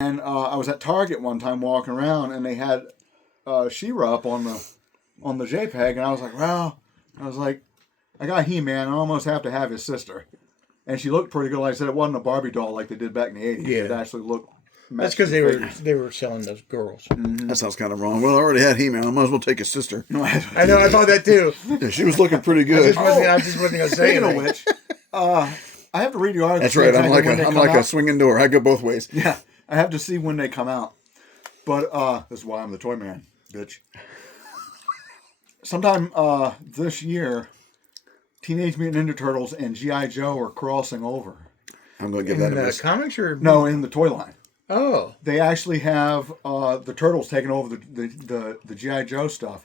And I was at Target one time walking around, and they had She-Ra up on the JPEG, and I was like, well, I got He-Man. I almost have to have his sister, and she looked pretty good. Like I said, it wasn't a Barbie doll like they did back in the '80s. Yeah. It actually looked. That's because they were selling those girls. That sounds kind of wrong. Well, I already had He-Man. I might as well take his sister. I know. I thought that too. Yeah, she was looking pretty good. I just wasn't going to say Speaking of anything. which, I have to read the article. That's right. I'm exactly when they like come a out. swinging door. I go both ways. Yeah, I have to see when they come out. But this is why I'm the toy man, bitch. Sometime this year, Teenage Mutant Ninja Turtles and G.I. Joe are crossing over. I'm going to give In that a the miss. comics or No, in the toy line. Oh, They actually have the Turtles taking over the G.I. Joe stuff.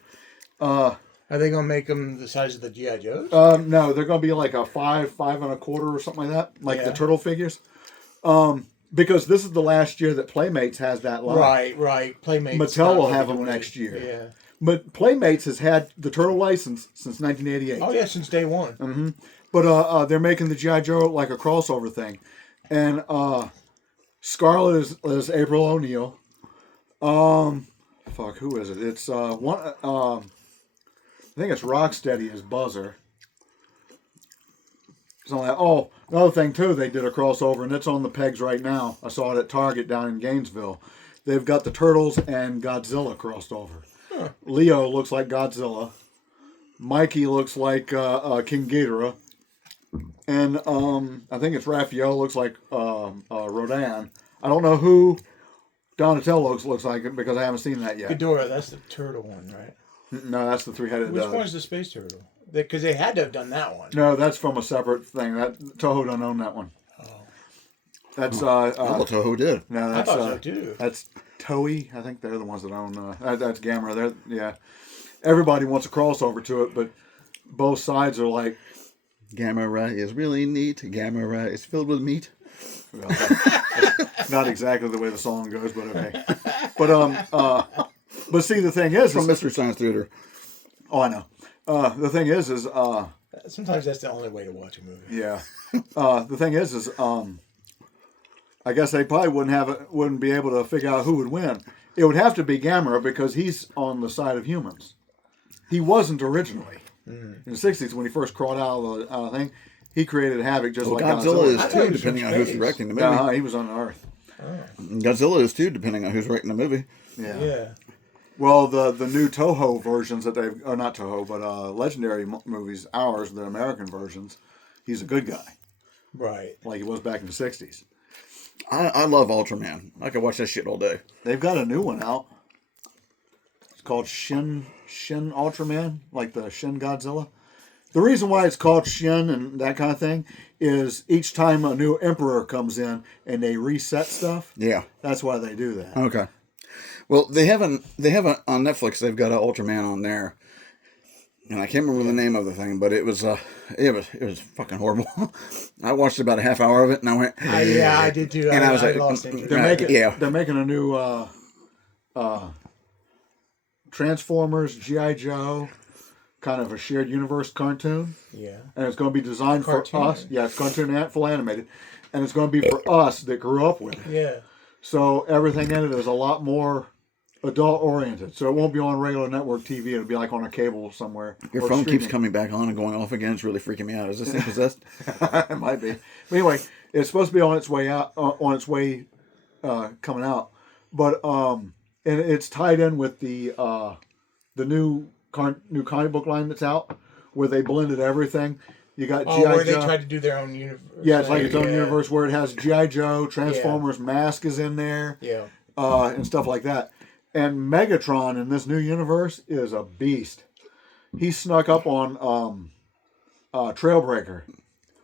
are they going to make them the size of the GI Joes? No, they're going to be like a 5.25 or something like that, like the Yeah. Turtle figures. Because this is the last year that Playmates has that line. Right. Playmates. Mattel will not have really them doing next it. year. Yeah. But Playmates has had the Turtle license since 1988. Oh yeah, since day one. But they're making the G.I. Joe like a crossover thing. And Scarlet is April O'Neil. Who is it? It's one. I think it's Rocksteady as Buzzer. So another thing too, they did a crossover, and it's on the pegs right now. I saw it at Target down in Gainesville. They've got the Turtles and Godzilla crossed over. Leo looks like Godzilla. Mikey looks like King Ghidorah. And I think it's Raphael looks like Rodan. I don't know who Donatello looks like it because I haven't seen that yet. Ghidorah, that's the turtle one, right? No, that's the three-headed. Which one's the space turtle? Because they had to have done that one. No, that's from a separate thing. That Toho don't own that one. Oh. That's I thought Toho did. no, I that's thought so too. that's Toei. I think they're the ones that own. That's Gamera. Everybody wants a crossover to it, but both sides are like, Gamma Ray is really neat. Gamma Ray is filled with meat. well, that's not exactly the way the song goes, but okay. But see, the thing is, From Mystery Science Theater. oh, I know. The thing is, Sometimes that's the only way to watch a movie. yeah. The thing is, I guess they probably wouldn't be able to figure out who would win. It would have to be Gamera because he's on the side of humans. He wasn't originally in the '60s when he first crawled out of the thing. He created havoc just Well, like Godzilla Godzilla. I is thought he too, was depending from on who's space. directing the movie. No, he was on Earth. Godzilla is too, depending on who's writing the movie. Yeah. Well, the new Toho versions that they've, or not Toho, but Legendary movies, ours, the American versions, he's a good guy, Right. like he was back in the '60s. I love Ultraman. I could watch that shit all day. They've got a new one out. It's called Shin Ultraman, like the Shin Godzilla. The reason why it's called Shin and that kind of thing is each time a new emperor comes in and they reset stuff. Yeah. That's why they do that. Okay. Well, they have on Netflix. They've got an Ultraman on there, and I can't remember the name of the thing, but it was fucking horrible. I watched about a half hour of it, and I went, Yeah, I did too. And I was like, lost interest. They're making a new Transformers G.I. Joe kind of a shared universe cartoon. Yeah. And it's going to be designed for Cartoon. us. Yeah, it's cartoon and full animated. And it's going to be for us that grew up with it. Yeah. So everything in it is a lot more adult oriented. So it won't be on regular network TV. It'll be like on a cable somewhere. your or phone keeps streaming. coming back on and going off again. It's really freaking me out. Is this thing possessed? It might be. But anyway, it's supposed to be on its way out, coming out. But and it's tied in with the new comic book line that's out, where they blended everything. You got Oh, G.I. where they Joe. tried to do their own universe. Yeah, it's like its own Yeah. universe where it has G.I. Joe, Transformers, Mask is in there, Yeah. and stuff like that. And Megatron in this new universe is a beast. He snuck up on Trailbreaker.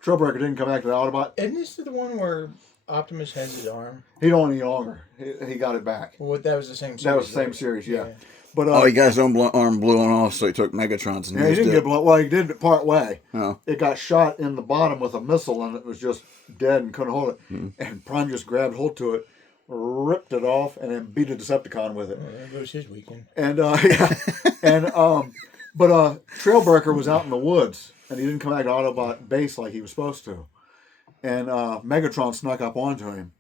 Trailbreaker didn't come back to the Autobot. Isn't this the one where Optimus has his arm? He don't any longer. He got it back. Well, that was the same series. That was the same right? series, yeah. But Oh, he got his own arm blew on off, so he took Megatron's and yeah, he used didn't it. get blown. Well, he did it part way. Oh. It got shot in the bottom with a missile, and it was just dead and couldn't hold it. And Prime just grabbed hold to it, ripped it off, and then beat a Decepticon with it. Oh, there goes his weekend. And but Trailbreaker was out in the woods, and he didn't come back to Autobot base like he was supposed to. And Megatron snuck up onto him,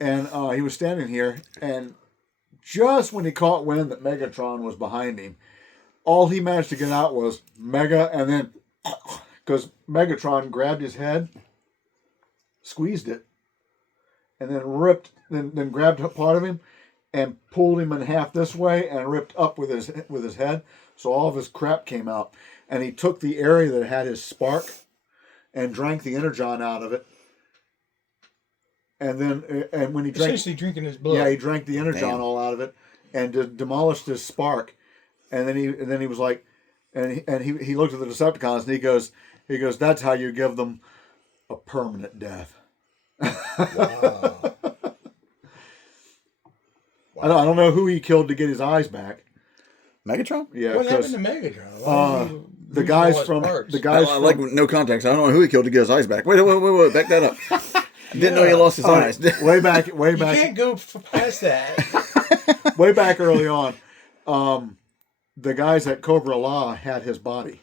And he was standing here, and just when he caught wind that Megatron was behind him, all he managed to get out was Mega, and then because Megatron grabbed his head, squeezed it, and then then grabbed a part of him and pulled him in half this way and ripped up with his head. So all of his crap came out, and he took the area that had his spark and drank the energon out of it. And then, and when he drank, Essentially drinking his blood. yeah, he drank the energon Damn. all out of it, and demolished his spark. And then he was like, and he looked at the Decepticons and he goes, that's how you give them a permanent death. Wow. I don't know who he killed to get his eyes back. Megatron? Yeah, What happened because to Megatron? Why did he the lose guys all his from parts? the guys I from, like no context. I don't know who he killed to get his eyes back. Wait, back that up. Didn't know he lost his all eyes. right, way back, You can't go past that. way back early on. The guys at Cobra Law had his body,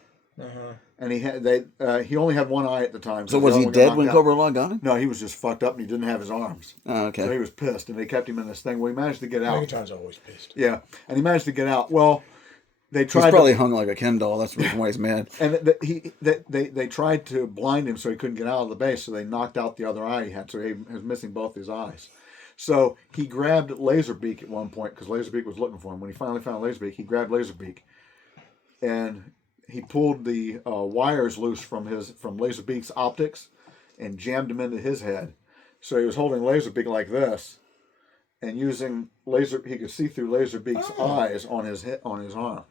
and he only had one eye at the time. So the was other he one got dead knocked when out. Cobra Law got him? No, he was just fucked up and he didn't have his arms. Oh, So he okay. was pissed, and they kept him in this thing. Well, he managed to get out. Megatron's always pissed. Yeah, and he managed to get out. Well, they He's tried probably to, hung like a Ken doll. That's the reason why he's mad. and they tried to blind him so he couldn't get out of the base. So they knocked out the other eye he had. So he was missing both his eyes. So he grabbed Laserbeak at one point because Laserbeak was looking for him. When he finally found Laserbeak, he grabbed Laserbeak, and he pulled the wires loose from Laserbeak's optics, and jammed them into his head. So he was holding Laserbeak like this, and using he could see through Laserbeak's eyes on his arm.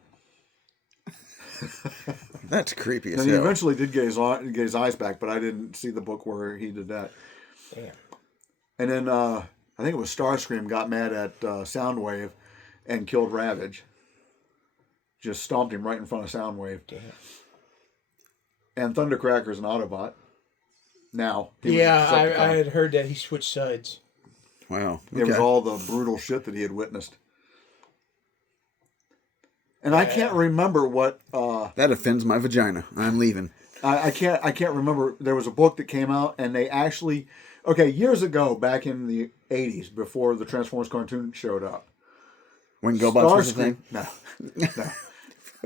That's creepy as And he hell. eventually did get his eyes back, but I didn't see the book where he did that. Damn. And then I think it was Starscream got mad at Soundwave and killed Ravage. Just stomped him right in front of Soundwave. Damn. And Thundercracker's an Autobot. Now. He was Yeah, a Decepticon. I had heard that he switched sides. Wow. It was Okay. all the brutal shit that he had witnessed. And I can't remember what That offends my vagina. I'm leaving. I can't remember. There was a book that came out, and they actually, years ago, back in the 80s, before the Transformers cartoon showed up. When GoBots was a thing? No.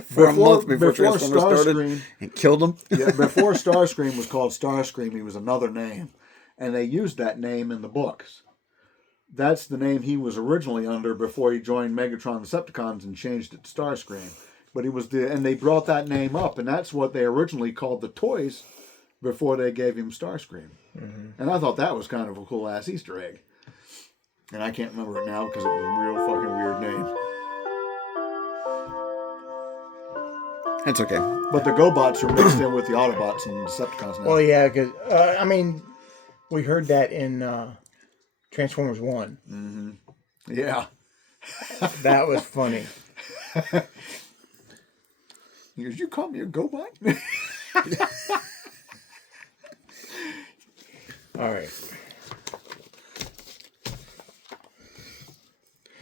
For a month before before Transformers started Starscream, and killed him? yeah, before Starscream was called Starscream, he was another name, and they used that name in the books. That's the name he was originally under before he joined Megatron Decepticons and changed it to Starscream. But he was and they brought that name up, and that's what they originally called the toys before they gave him Starscream. And I thought that was kind of a cool ass Easter egg. And I can't remember it now because it was a real fucking weird name. That's okay. But the GoBots are mixed in with the Autobots and Decepticons now. Well, yeah, because we heard that in Transformers 1. Yeah. That was funny. He goes, "You call me a GoBot?" All right.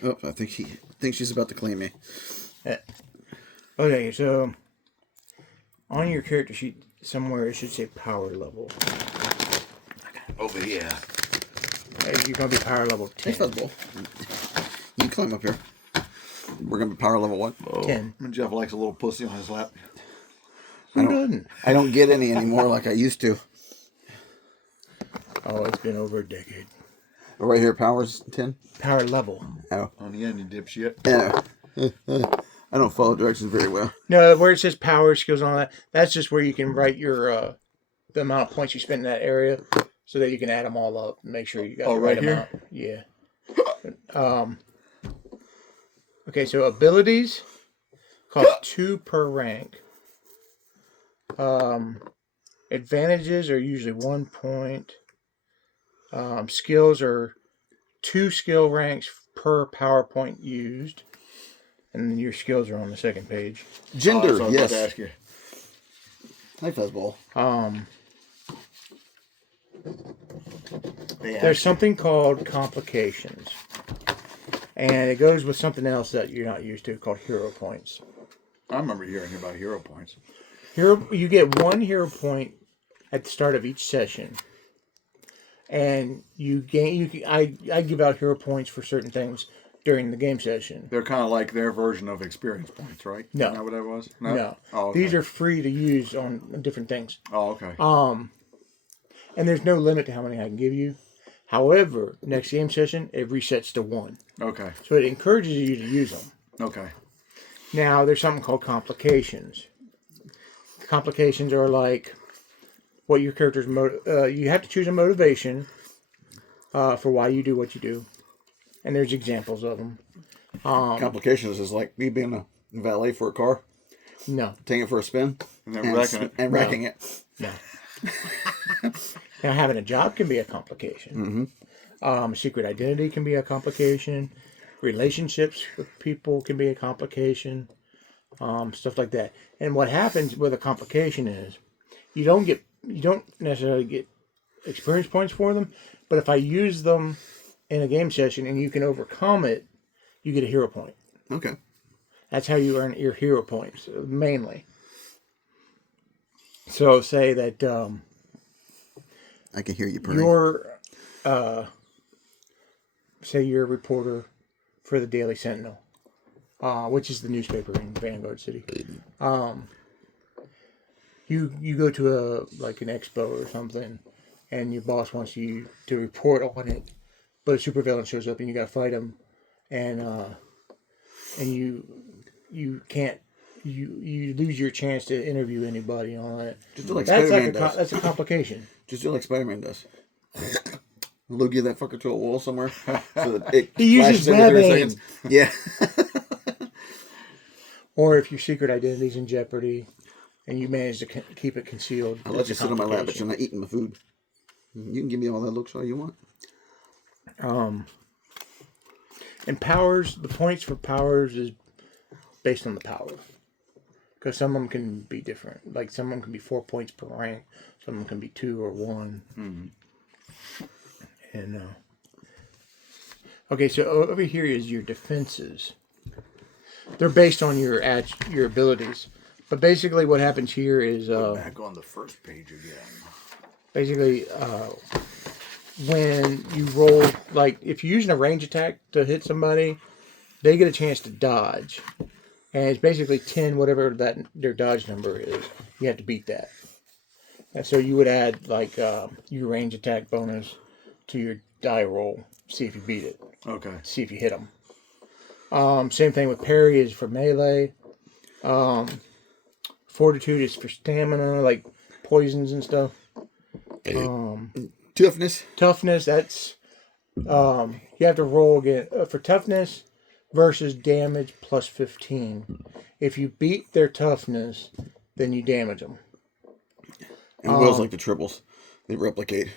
Oh, I think she's about to claim me. Okay, so on your character sheet somewhere it should say power level. Over here. You're gonna be power level 10. Thanks, Fuzzball. You can climb up here. We're gonna be power level what? 10. And Jeff likes a little pussy on his lap. Who doesn't? I don't get any anymore like I used to. Oh, it's been over a decade. But right here, power's 10. Power level. Oh. On the end, you dipshit. Yeah. I don't follow directions very well. No, where it says power skills on that, that's just where you can write your the amount of points you spend in that area, so that you can add them all up and make sure you got Oh, the right right here? amount. Yeah. Okay, so abilities cost 2 per rank. Advantages are usually 1 point. Skills are 2 skill ranks per PowerPoint used. And then your skills are on the second page. Gender, So I was about yes. to ask you. Hi, Fuzzball. There's something called complications. And it goes with something else that you're not used to called hero points. I remember hearing about hero points. You get 1 hero point at the start of each session. and you gain. I give out hero points for certain things during the game session. They're kind of like their version of experience points, right? No. Isn't that what that was? No, Oh, okay. these are free to use on different things. Oh, okay. And there's no limit to how many I can give you. However, next game session it resets to 1, Okay. so it encourages you to use them. Okay. Now, there's something called complications. Complications are like what your character's you have to choose a motivation for why you do what you do, and there's examples of them. Complications is like me being a valet for a car, No, taking it for a spin, And then wrecking it. and wrecking it. no. Now, having a job can be a complication. Secret identity can be a complication. Relationships with people can be a complication. Stuff like that. And what happens with a complication is you don't necessarily get experience points for them, but if I use them in a game session and you can overcome it, you get a hero point. Okay. That's how you earn your hero points, mainly. So say that I can hear you purring. you're, say you're a reporter for the Daily Sentinel, which is the newspaper in Vanguard City. You go to an expo or something, and your boss wants you to report on it, but a supervillain shows up and you got to fight him, and you can't. You lose your chance to interview anybody and all that. Just do like That's Spider-Man like does. that's a complication. Just do like Spider-Man does. Loogie that fucker to a wall somewhere. So that it He uses flashes every 3 webbing. seconds. Yeah. Or if your secret identity's in jeopardy, and you manage to keep it concealed. I'll let you sit on my lap, but you're not eating my food. You can give me all that looks all you want. And powers, the points for powers is based on the power. Because some of them can be different. Like some of them can be 4 points per rank. Some of them can be 2 or 1. Mm-hmm. And okay, so over here is your defenses. They're based on your abilities. But basically, what happens here is Back on the first page again. basically when you roll, like if you're using a range attack to hit somebody, they get a chance to dodge. And it's basically 10, whatever that their dodge number is. You have to beat that. And so you would add like your range attack bonus to your die roll. See if you beat it. Okay. See if you hit them. Same thing with parry is for melee. Fortitude is for stamina, like poisons and stuff. Toughness. Toughness, that's you have to roll again for toughness versus damage plus 15. If you beat their toughness, then you damage them. And wills like the triples. They replicate.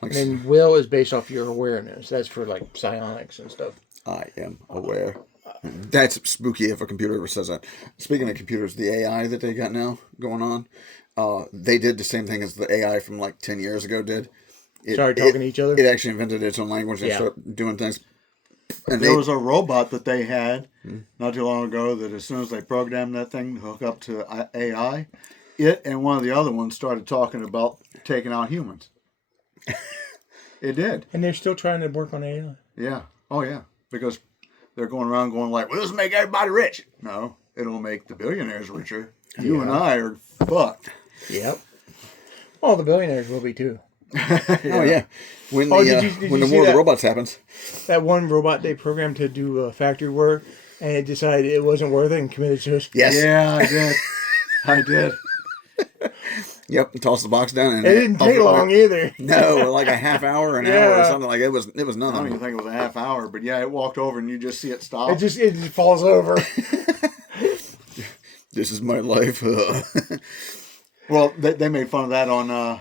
Like, And will is based off your awareness. That's for like psionics and stuff. I am aware. That's spooky if a computer ever says that. Speaking of computers, the AI that they got now going on, they did the same thing as the AI from like 10 years ago did. Started talking to each other? It actually invented its own language and Yeah. started doing things. And There was a robot that they had not too long ago that as soon as they programmed that thing to hook up to AI, it and one of the other ones started talking about taking out humans. It did. And they're still trying to work on AI. Yeah. Oh, yeah. Because they're going around going like, well, this will make everybody rich. No, it'll make the billionaires richer. You and I are fucked. Yep. Well, the billionaires will be too. Oh yeah, when the Oh, did you when the see war of that? the robots happens. That one robot they programmed to do factory work, and it decided it wasn't worth it and committed suicide. Yes. Yeah, I did. I did. Yep. And toss the box down. And It didn't take long either. No, like a half hour, an hour, or Yeah. something like it was. It was I don't even nothing. think it was a half hour, but yeah, it walked over and you just see it stop. It just falls over. This is my life. Well, they made fun of that on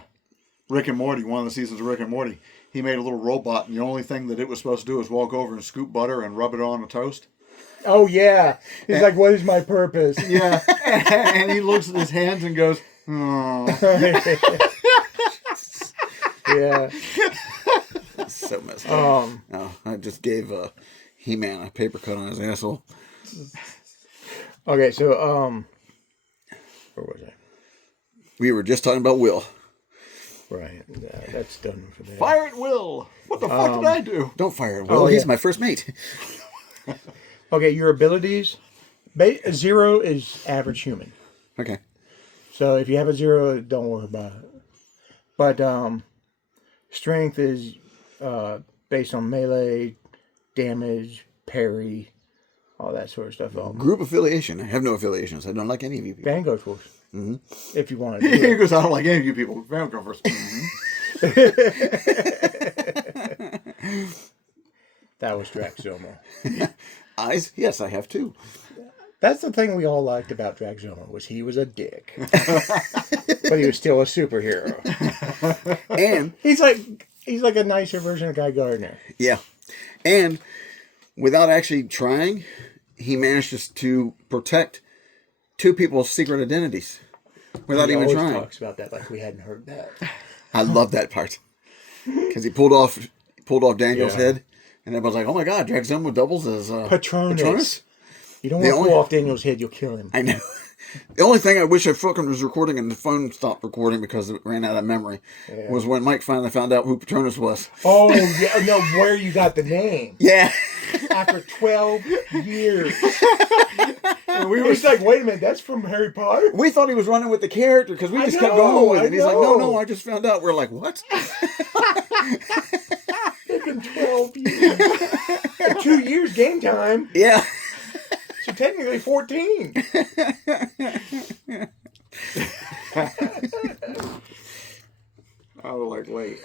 Rick and Morty, one of the seasons of Rick and Morty. He made a little robot, and the only thing that it was supposed to do was walk over and scoop butter and rub it on a toast. Oh yeah, he's like, "What is my purpose?" Yeah, and he looks at his hands and goes, "Oh." Yeah. So messed up. Um. Oh, I just gave He-Man a paper cut on his asshole. Okay. So where was I? We were just talking about Will. Right. That's done for them. Fire at will. What the fuck did I do? Don't fire Will. Oh, He's yeah. my first mate. Okay, your abilities. 0 is average human. Okay. So if you have a 0, don't worry about it. But strength is based on melee, damage, parry, all that sort of stuff. Group affiliation. I have no affiliations. I don't like any of you people. Vanguard Force. Mm-hmm. If you want to do He it. goes, I don't like any of you people. Van go first. That was Draxoma. Eyes? Yes, I have two. That's the thing we all liked about Draxoma was he was a dick. But he was still a superhero. And He's like a nicer version of Guy Gardner. yeah, and without actually trying, he manages to protect two people's secret identities without He even always trying. talks about that like we hadn't heard that. I love that part because he pulled off Daniel's Yeah. head, and everyone's like, "Oh my God, Draxoma doubles as Patronus. You don't The want to only- pull off Daniel's head, you'll kill him. I know. The only thing I wish I fucking was recording and the phone stopped recording because it ran out of memory was when Mike finally found out who Patronus was. Oh, yeah, no, where you got the name. Yeah. After 12 years. And we He were was like, wait a minute, that's from Harry Potter? We thought he was running with the character because we I just kept know, going with I it. He's like, know. no, I just found out. We're like, what? It's been 12 years. 2 years game time, Yeah. so technically 14. I was like, wait.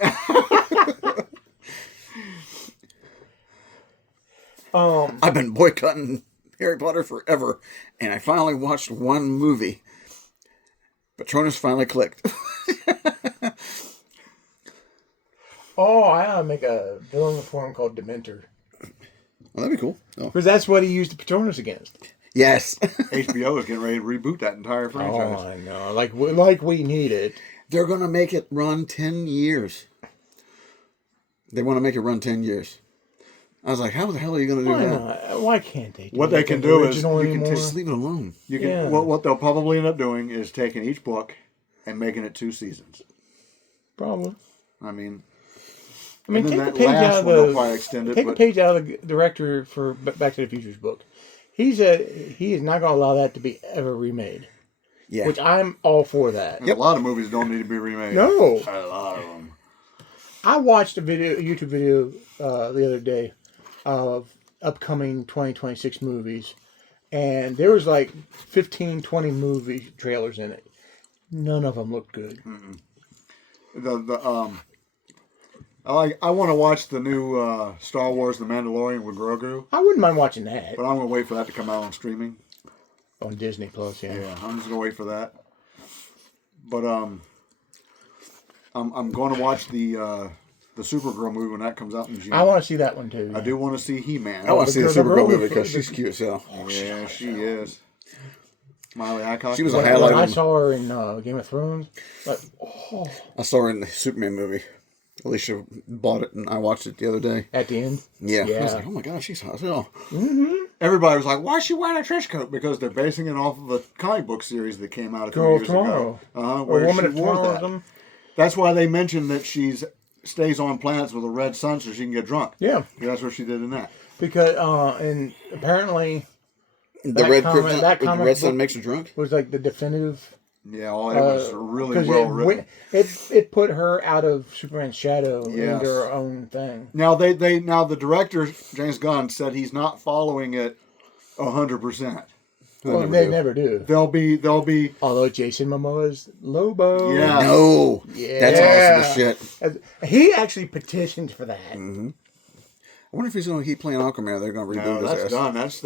I've been boycotting Harry Potter forever, and I finally watched one movie. Patronus finally clicked. Oh, I ought to make a villain form called Dementor. Well, that'd be cool. Oh. Because that's what he used the Patronus against. Yes. HBO is getting ready to reboot that entire Oh, franchise. I know. Like we need it. They're going to make it run 10 years. They want to make it run 10 years. I was like, how the hell are you going to do Why that? not? Why can't they do What they like can the do is original you can anymore? Just leave it alone. You can Yeah. what they'll probably end up doing is taking each book and making it 2 seasons. Probably. I mean, I mean, and then take that the page last out of one they'll the probably extend it, take a but page out of the director for Back to the Future's book. He is not going to allow that to be ever remade, Yeah. which I'm all for that. a lot of movies don't need to be remade. No. A lot of them. I watched a YouTube video the other day of upcoming 2026 movies, and there was like 15, 20 movie trailers in it. None of them looked good. I want to watch the new Star Wars: The Mandalorian with Grogu, I wouldn't mind watching that but I'm gonna wait for that to come out on streaming. on Disney Plus. Yeah. Yeah, I'm just gonna wait for that. But I'm going to watch the Supergirl movie when that comes out in June. I want to see that one too. I do want to see He-Man. I want to see the the girl Supergirl movie with- because she's cute. So Yeah, she is. Miley Alcock. She was a When highlight. I saw her in Game of Thrones, like, I saw her in the Superman movie. Alicia bought it and I watched it the other day. at the end. Yeah. I was Yeah. like, oh my God, she's hot as hell. Everybody was like, "Why is she wearing a trench coat?" Because they're basing it off of a comic book series that came out a few Girl of years Tomorrow. ago. Or Where Woman she of wore Tomorrow or that. something. That's why they mentioned that she's stays on planets with a red sun so she can get drunk. Yeah, That's what she did in that. because and apparently The That red comic- kryptonite that with the comic red sun book- makes her drunk. was like the definitive. Yeah, it was really 'Cause well written. it put her out of Superman's shadow Yes. into her own thing. Now the director James Gunn said he's not following it 100%. Well, they never do. They'll be Although Jason Momoa's Lobo. Yeah. No. Yeah. That's awesome as shit. He actually petitioned for that. I wonder if he's going to keep playing Aquaman. They're going to reboot no, his that's ass. done. That's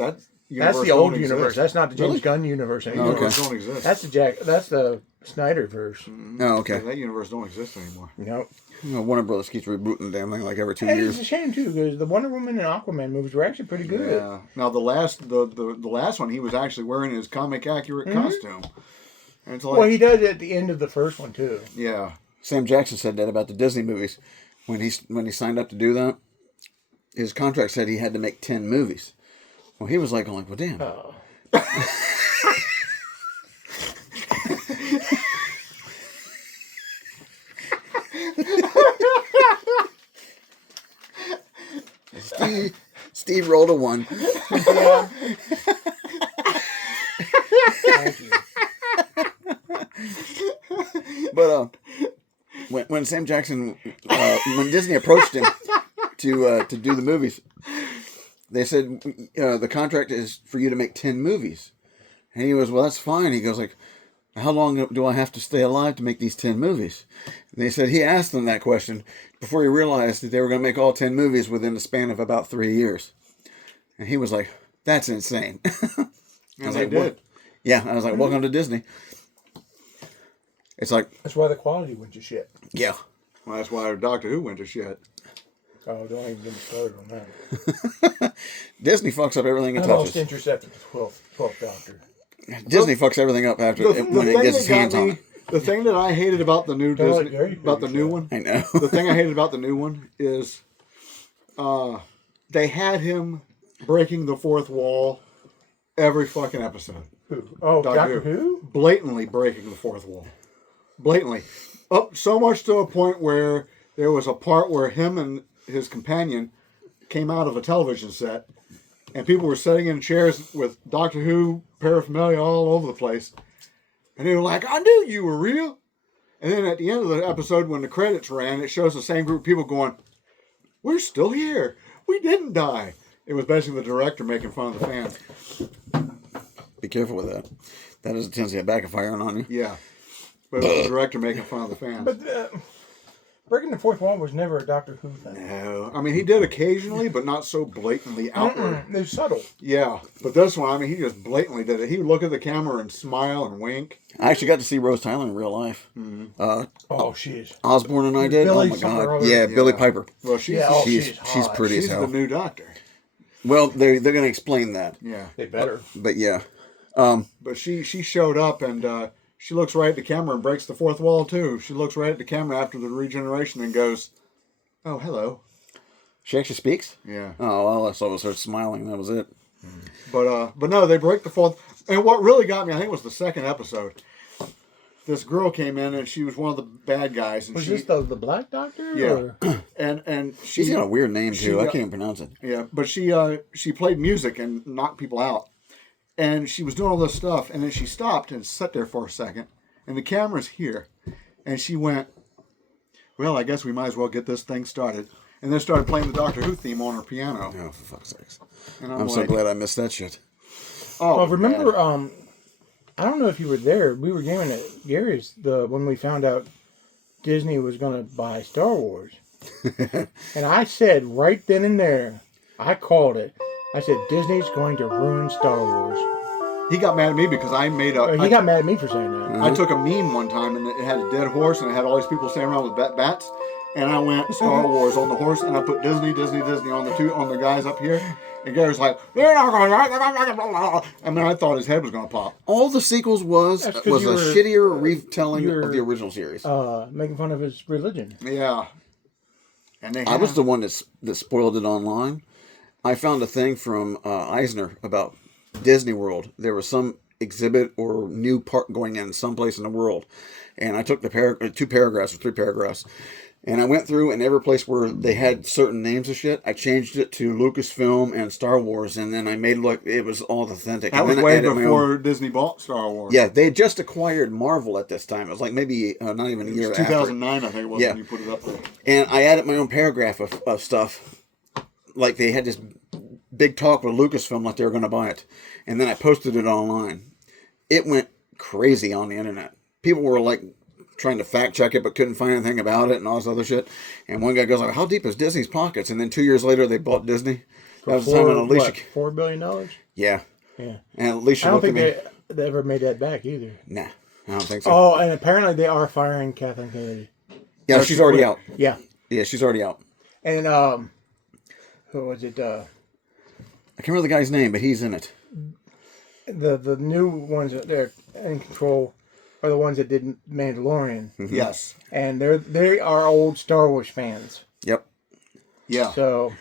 That's the old universe. That's not the James Really? Gunn universe anymore. okay. Universe don't exist. That's the Snyder verse. Oh, okay. That universe don't exist anymore. Nope. You know, Warner Brothers keeps rebooting the damn thing like every 2 And it's years. a shame too because the Wonder Woman and Aquaman movies were actually pretty good. Yeah. Now the last one, he was actually wearing his comic accurate costume. And it's like, Well, he does it at the end of the first one too. yeah. Sam Jackson said that about the Disney movies. When he signed up to do that, his contract said he had to make 10 movies. Well, he was like, well, damn. Oh. Steve rolled a 1. Yeah. Thank you. But when Sam Jackson, when Disney approached him to do the movies, they said the contract is for you to make 10 movies, and he was, well, that's fine. He goes like, how long do I have to stay alive to make these 10 movies? And they said he asked them that question before he realized that they were going to make all 10 movies within the span of about 3 years, and he was like, that's insane. I was they like, did. "What?" Yeah, I was like, welcome to Disney. It's like, That's why the quality went to shit. yeah. Well, that's why Doctor Who went to shit. Oh, don't even get me started on that. Disney fucks up everything it I lost touches. interest after the 12th Doctor. Disney fucks everything up after when it gets its hands on it. the thing that I hated about the new Don't let Disney, Gary about the figure new it one, I know. the thing I hated about the new one is, they had him breaking the fourth wall every fucking episode. Who? Oh, Doctor Who? Blatantly breaking the fourth wall. Blatantly. Up so much to a point where there was a part where him and his companion came out of a television set and people were sitting in chairs with Doctor Who paraphernalia all over the place. And they were like, I knew you were real. And then at the end of the episode, when the credits ran, it shows the same group of people going, we're still here. We didn't die. It was basically the director making fun of the fans. Be careful with that. That has a tendency of backfiring on you. Yeah. But it was the director making fun of the fans. But breaking the fourth wall was never a Doctor Who thing. No. I mean, he did occasionally, but not so blatantly outward. They're subtle. Yeah. But this one, I mean, he just blatantly did it. He would look at the camera and smile and wink. I actually got to see Rose Tyler in real life. Oh, she is. Osborne and I did. Billy Oh my something or god. other. Yeah, Billy Yeah. Piper. Well, she's, Yeah, oh, she's hot. pretty she's as hell. the new doctor. Well, they're going to explain that. Yeah. They better. But yeah. But she showed up and she looks right at the camera and breaks the fourth wall too. She looks right at the camera after the regeneration and goes, oh, hello. She actually speaks? Yeah. Oh, well, I saw her start smiling. That was it. But no, they break the fourth. And what really got me, I think it was the second episode. This girl came in and she was one of the bad guys. And Was she, this the Black Doctor? Yeah. Or? and she She's got a weird name, she too. I got- can't even pronounce it. Yeah, but she played music and knocked people out. And she was doing all this stuff, and then she stopped and sat there for a second, and the camera's here. And she went, well, I guess we might as well get this thing started. And then started playing the Doctor Who theme on her piano. Oh, for fuck's sakes. And I'm so like, glad I missed that shit. oh, Well, remember, bad. I don't know if you were there. We were gaming at Gary's when we found out Disney was going to buy Star Wars. And I said right then and there, I called it. I said, Disney's going to ruin Star Wars. He got mad at me because I made a... He got mad at me for saying that. I took a meme one time, and it had a dead horse, and it had all these people standing around with bats. And I went Star Wars on the horse, and I put Disney on the guys up here. And Gary's like, they're not going to... I mean, I thought his head was going to pop. All the sequels was That's a 'cause you were- shittier retelling you're- of the original series. Making fun of his religion. Yeah. And they I was the one that spoiled it online. I found a thing from Eisner about Disney World. There was some exhibit or new park going in someplace in the world. And I took the 2 paragraphs or 3 paragraphs. And I went through, and every place where they had certain names of shit, I changed it to Lucasfilm and Star Wars, and then I made it look, it was all authentic. That And was then I way added my own- before Disney bought Star Wars. Yeah, they had just acquired Marvel at this time. It was like maybe not even a year after. 2009, I think it was Yeah. when you put it up there. And I added my own paragraph of stuff. Like they had this big talk with Lucasfilm like they were going to buy it. And then I posted it online. It went crazy on the internet. People were like trying to fact check it but couldn't find anything about it and all this other shit. And one guy goes like, how deep is Disney's pockets? And then 2 years later they bought Disney. That was the time when Alicia... $4 billion? Yeah. Yeah. And Alicia I don't looked at think me. they ever made that back either. Nah, I don't think so. Oh, and apparently they are firing Kathleen Kennedy. yeah, she's already out. Yeah. Yeah, she's already out. And, who was it? I can't remember the guy's name, but he's in it. The new ones that they're in control are the ones that did Mandalorian. Yes. And they are old Star Wars fans. Yep. Yeah. So,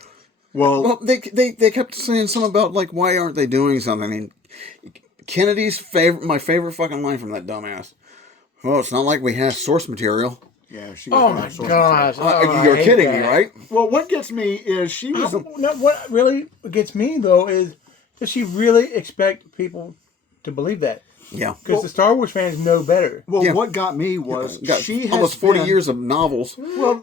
Well, they kept saying something about like why aren't they doing something? I mean, Kennedy's my favorite fucking line from that dumbass. Well, it's not like we have source material. Yeah, she. Oh was my not source gosh! material. Oh, I You're hate kidding me, that. right? Well, what gets me is she was. What really gets me though is, does she really expect people to believe that? Yeah. Because the Star Wars fans know better. Well, Yeah. what got me was Got she has almost 40 been- years of novels,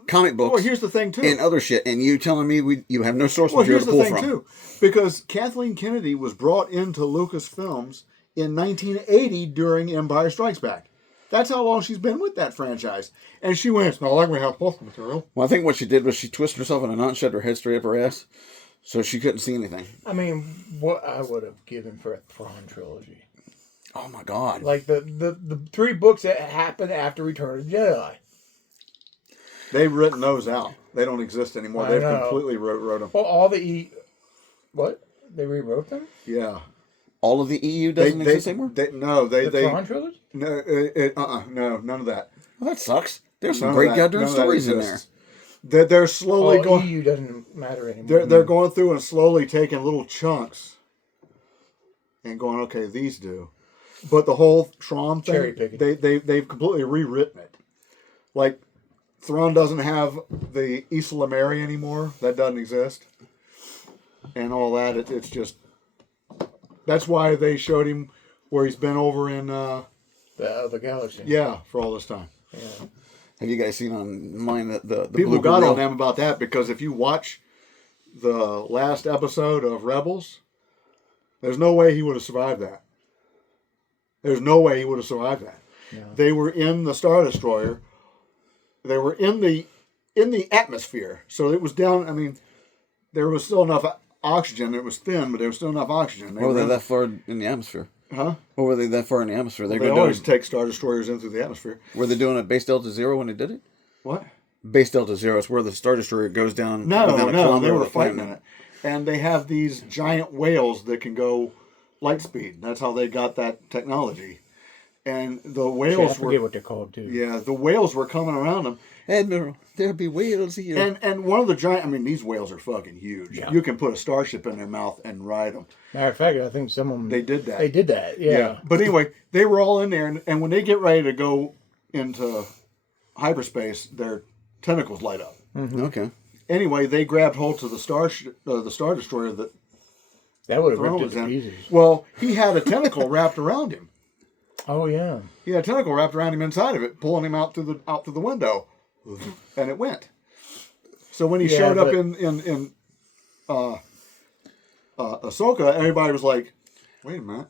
comic books, Well, here's the thing too. and other shit, and you telling me you have no source Well, material here's to the pull thing from. too, because Kathleen Kennedy was brought into Lucasfilms in 1980 during Empire Strikes Back. That's how long she's been with that franchise, and she went, "It's not like we have source material." Well, I think what she did was she twisted herself in a knot and shoved her head straight up her ass, so she couldn't see anything. I mean, what I would have given for a Thrawn trilogy, Oh my god! like the 3 books that happened after Return of the Jedi. They've written those out. They don't exist anymore. I They've know. completely wrote them. Well, all the what they rewrote them? Yeah, All of the EU doesn't exist anymore. The Thrawn trilogy? No, none of that. Well, that sucks. There's some None of great that- goddamn none of that stories in there. exists. They're slowly Well, going. EU doesn't matter anymore. They're going through and slowly taking little chunks and going, okay, these do. But the whole Tron Cherry thing, picking. they've completely rewritten it. Like, Thrawn doesn't have the Isla Mary anymore. That doesn't exist. And all that, it's just... That's why they showed him where he's been over in, the other galaxy. yeah, for all this time. Yeah. Have you guys seen online the People blooper got reel? on them about that because if you watch the last episode of Rebels, there's no way he would have survived that. There's no way he would have survived that. No. They were in the Star Destroyer. They were in the atmosphere, so it was down. I mean, there was still enough oxygen. It was thin, but there was still enough oxygen. Or were they that far in the atmosphere? Huh? Or were they that far in the atmosphere? They doing, always take Star Destroyers into the atmosphere. were they doing a base Delta Zero when they did it? What? Base Delta Zero is where the Star Destroyer goes down. No, within a no, kilometer they of were the fighting planet. in it. And they have these giant whales that can go light speed. That's how they got that technology. And the Yeah, I whales forget were, what they're called too. yeah, the whales were coming around them. Admiral, there be whales here. And one of the giant, I mean, these whales are fucking huge. Yeah. You can put a starship in their mouth and ride them. Matter of fact, I think some of them They did that. They did that. Yeah. But anyway, they were all in there. And when they get ready to go into hyperspace, their tentacles light up. Okay. Anyway, they grabbed hold to the Star Destroyer that That would have Thrawn ripped was it to in. pieces. Well, he had a tentacle wrapped around him. Oh yeah. He had a tentacle wrapped around him inside of it, pulling him out through the window, and it went. So when he Yeah, showed up but- in Ahsoka, everybody was like, "Wait a minute."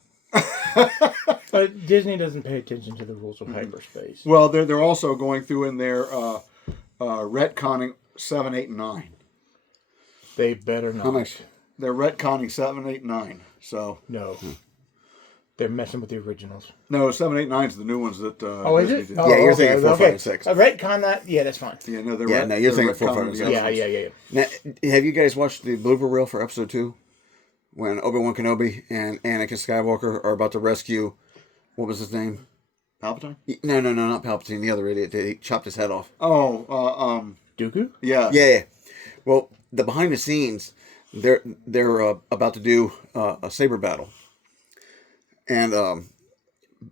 But Disney doesn't pay attention to the rules of hyperspace. Well, they're also going through in their retconning 7, 8, and 9. They better not. How much? They're retconning 7, 8, and 9. So No. They're messing with the originals. no, 7, 8, 9 is the new ones that. Oh, is Disney it? did. Oh, Yeah, you're thinking 4, 5, and 6. A retcon that? Yeah, that's fine. Yeah, no, they're Yeah, no, you're they're thinking 4, 5, and retconning 6. the Yeah, others. yeah. Now, have you guys watched the blooper reel for episode 2? When Obi-Wan Kenobi and Anakin Skywalker are about to rescue, what was his name? Palpatine? No, not Palpatine, the other idiot. He chopped his head off. Oh, Dooku? yeah. Yeah. Well, the behind the scenes, they're about to do a saber battle, and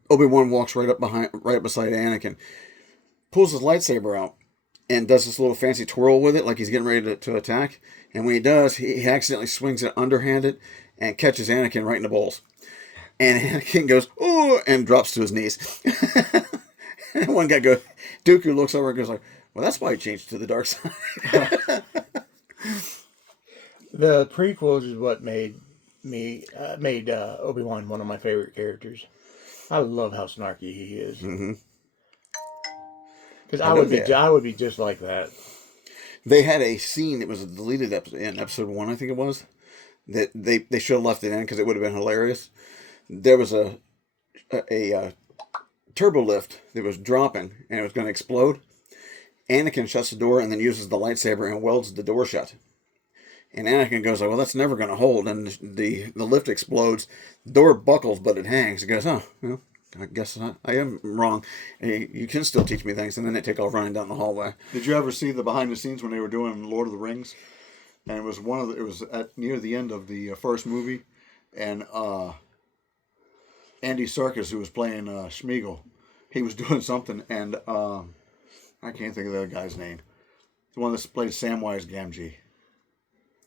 Obi-Wan walks right up beside Anakin, pulls his lightsaber out, and does this little fancy twirl with it, like he's getting ready to attack. And when he does, he accidentally swings it underhanded and catches Anakin right in the balls. And Anakin goes, "Oh," and drops to his knees. And one guy goes, Dooku looks over and goes like, "Well, that's why he changed to the dark side." The prequels is what made Obi-Wan one of my favorite characters. I love how snarky he is. Mm-hmm. Because I I know would be just like that. They had a scene that was a deleted episode in episode 1, I think it was, that they should have left it in because it would have been hilarious. There was a turbo lift that was dropping and it was going to explode. Anakin shuts the door and then uses the lightsaber and welds the door shut. And Anakin goes like, "Well, that's never going to hold." And the lift explodes. The door buckles, but it hangs. He goes, "Oh, well, I guess I am wrong. You can still teach me things." And then they take off running down the hallway. Did you ever see the behind the scenes when they were doing Lord of the Rings? And it was it was at near the end of the first movie, and Andy Serkis, who was playing Schmeagol, he was doing something, and I can't think of the other guy's name. The one that played Samwise Gamgee.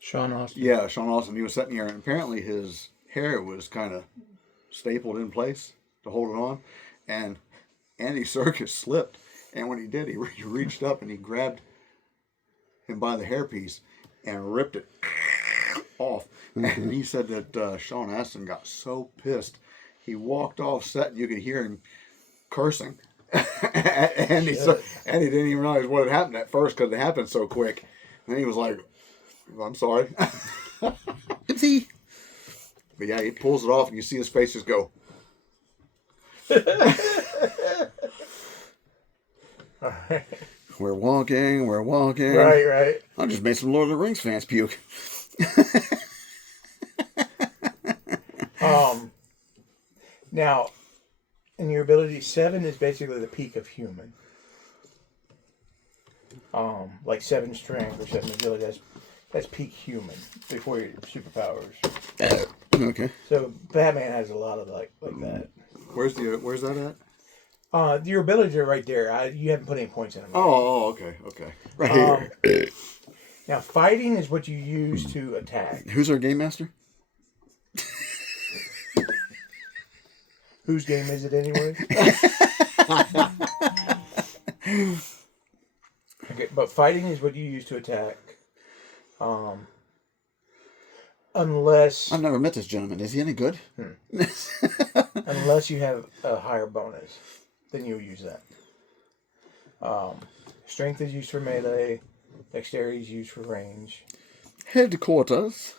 Sean Austin. Yeah, Sean Austin. He was sitting here, and apparently his hair was kind of stapled in place to hold it on. And Andy Serkis slipped. And when he did, he reached up and he grabbed him by the hairpiece and ripped it off. And he said that Sean Astin got so pissed, he walked off set and you could hear him cursing. and he didn't even realize what had happened at first because it happened so quick. And he was like, I'm sorry. Oopsie. But yeah, he pulls it off and you see his face just go. We're walking. Right. I just made some Lord of the Rings fans puke. Now, in your ability, 7 is basically the peak of human. Like 7 strength or 7 agility, that's peak human before your superpowers. Okay. So Batman has a lot of like that. Where's that at? Your abilities are right there. You haven't put any points in them. Oh, okay. Right here. Now, fighting is what you use to attack. Who's our game master? Whose game is it anyway? Okay, but fighting is what you use to attack. Unless I've never met this gentleman. Is he any good? unless you have a higher bonus, then you'll use that. Strength is used for melee. Dexterity is used for range. Headquarters.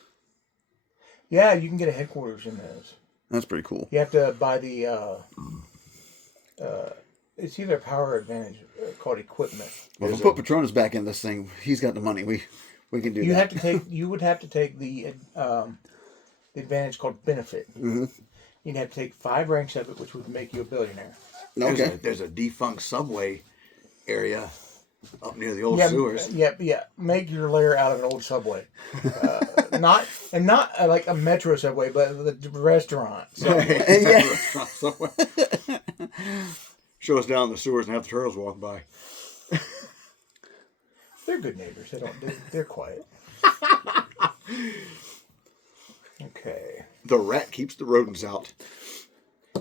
Yeah, you can get a headquarters in those. That's pretty cool. You have to buy the. It's either power advantage called equipment. Well, if we put Patronus back in this thing, he's got the money. We can do that. You would have to take the advantage called benefit. Mm-hmm. You'd have to take 5 ranks of it, which would make you a billionaire. Okay. There's a defunct subway area up near the old Yeah, sewers. yeah. Make your lair out of an old subway, not like a metro subway, but the restaurant. Yeah. Show us down the sewers and have the turtles walk by. They're good neighbors. They're quiet. Okay. The rat keeps the rodents out.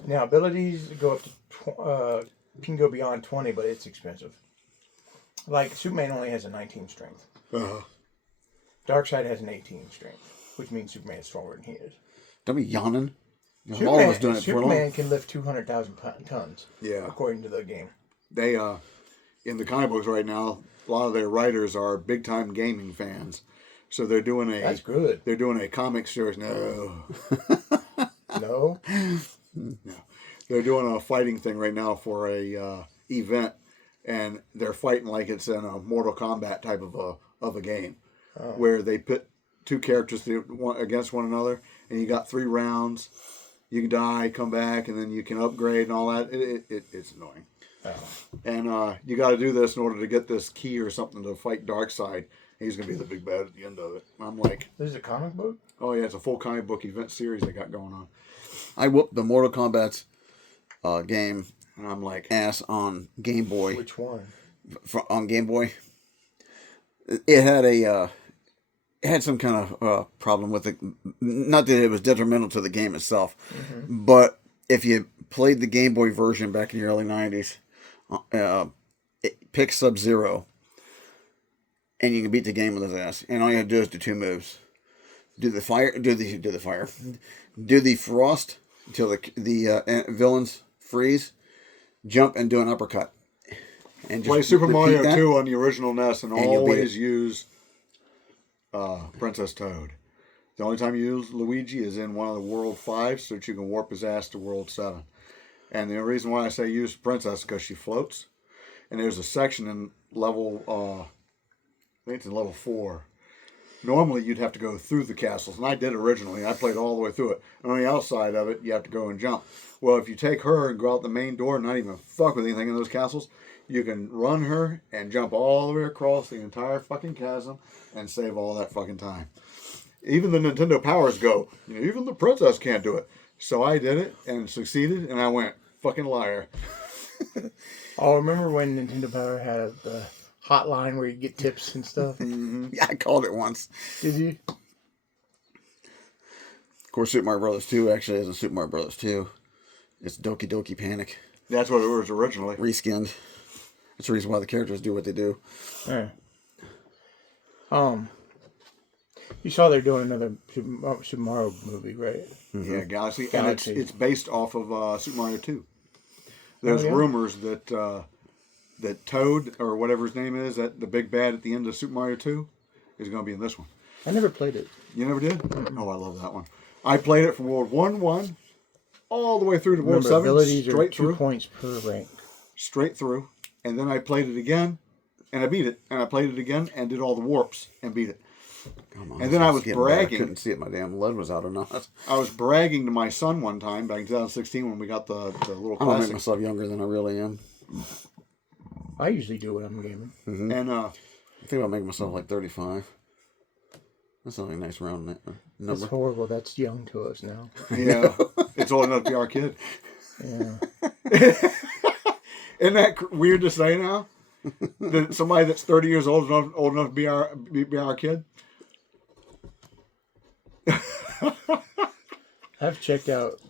Now abilities go up to can go beyond 20, but it's expensive. Like Superman only has a 19 strength. Uh-huh. Darkseid has an 18 strength, which means Superman is stronger than he is. Don't be yawning. All of us doing it for long. Superman can lift 200,000 tons. Yeah. According to the game. They in the comic books right now, a lot of their writers are big time gaming fans. So they're doing That's good. They're doing a comic series. No. No. They're doing a fighting thing right now for a event, and they're fighting like it's in a Mortal Kombat type of a game, where they put 2 characters against one another, and you got 3 rounds. You can die, come back, and then you can upgrade and all that. It's annoying. Oh. And you got to do this in order to get this key or something to fight Darkseid. He's going to be the big bad at the end of it. I'm like, This is a comic book? oh yeah, it's a full comic book event series they got going on. I whooped the Mortal Kombat game And I'm like, ass on Game Boy. Which one? On Game Boy. It had it had some kind of problem with it. Not that it was detrimental to the game itself, but if you played the Game Boy version back in the early 90s, pick Sub-Zero, and you can beat the game with his ass. And all you have to do is do 2 moves: do the frost until the villains freeze, jump, and do an uppercut. And just play Super repeat Mario that. 2 on the original NES and you'll beat it. always use Princess Toad. The only time you use Luigi is in one of the World 5 so that you can warp his ass to World 7. And the reason why I say use Princess is because she floats. And there's a section in level, I think it's in level 4. Normally you'd have to go through the castles, and I did originally. I played all the way through it. And on the outside of it, you have to go and jump. Well, if you take her and go out the main door and not even fuck with anything in those castles, you can run her and jump all the way across the entire fucking chasm and save all that fucking time. Even the Nintendo powers go, even the princess can't do it. So I did it and succeeded, and I went, fucking liar. Oh, remember when Nintendo Power had the hotline where you get tips and stuff? Yeah, I called it once. Did you? Of course, Super Mario Brothers 2 actually isn't Super Mario Brothers 2. It's Doki Doki Panic. That's what it was originally. Reskinned. That's the reason why the characters do what they do. Yeah. You saw they're doing another Super Mario movie, right? Yeah, Galaxy. Galaxy. And it's based off of Super Mario 2. There's yeah? rumors that that Toad, or whatever his name is, that the big bad at the end of Super Mario 2, is going to be in this one. I never played it. You never did? Oh, I love that one. I played it from World 1 all the way through to World Remember, 7, abilities are straight 2 through. points per rank. Straight through. And then I played it again, and I beat it. And I played it again, and did all the warps, and beat it. Come on, And then I was getting bad. bragging. I couldn't see if my damn lead was out or not. I was bragging to my son one time, back in 2016, when we got the little I don't make classic. myself younger than I really am. I usually do when I'm gaming. And I think about making myself like 35. That's not a nice round That's number. horrible. That's young to us now. yeah, it's old enough to be our kid. Yeah. Isn't that weird to say now? That somebody that's 30 years old is old enough to be our kid? I've checked out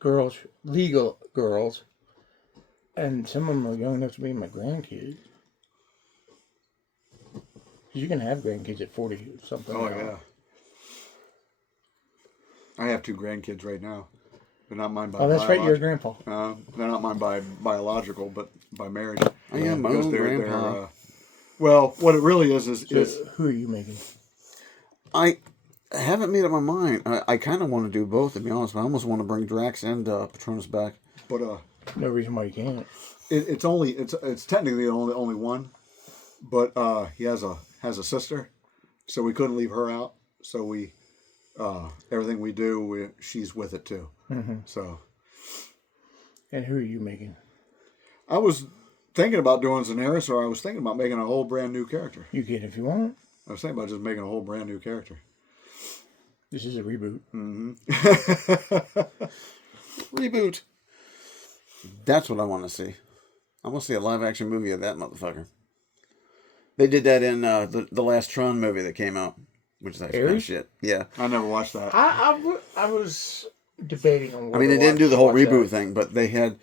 girls, legal girls, and some of them are young enough to be my grandkids. You can have grandkids at 40 something. Oh, now. yeah. I have 2 grandkids right now. They're not mine by Oh, that's right. You're a biological. grandpa. They're not mine by biological, but by marriage. I am my Because own they're, grandpa. well, what it really is So who are you making? I haven't made up my mind. I kind of want to do both, to be honest. But I almost want to bring Drax and Patronus back. but No reason why you can't. it's technically only one, but he has a sister, so we couldn't leave her out. So we everything we do, she's with it too. Mm-hmm. So And who are you making? I was thinking about doing Daenerys, or I was thinking about making a whole brand new character. You can if you want. I was thinking about just making a whole brand new character. This is a reboot. Reboot. That's what I want to see. I want to see a live action movie of that motherfucker. They did that in the last Tron movie that came out, which is actually kind of Ares? shit. Yeah. I never watched that. I was debating on. I mean, they didn't do the whole reboot thing, but they had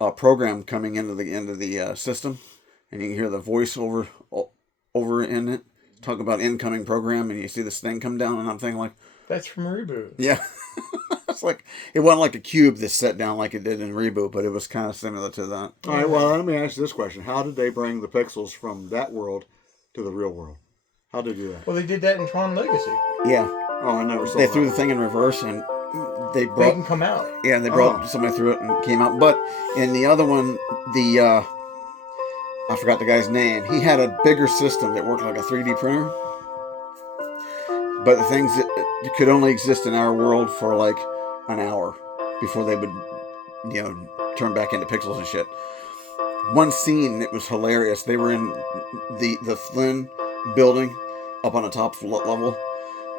a program coming into the system, and you can hear the voice over in it talk about incoming program, and you see this thing come down, and I'm thinking like, That's from reboot. yeah, it's like it wasn't like a cube that set down like it did in reboot, but it was kind of similar to that. All right, well, let me ask you this question. How did they bring the pixels from that world to the real world? How did they do that? Well, they did that in Tron Legacy. Yeah, Oh, I never saw they that. threw the thing in reverse, and they They brought can come out. they brought somebody through it and came out. But in the other one, I forgot the guy's name. He had a bigger system that worked like a 3D printer. But the things that could only exist in our world for like an hour before they would, turn back into pixels and shit. One scene, it was hilarious. They were in the Flynn building up on the top level,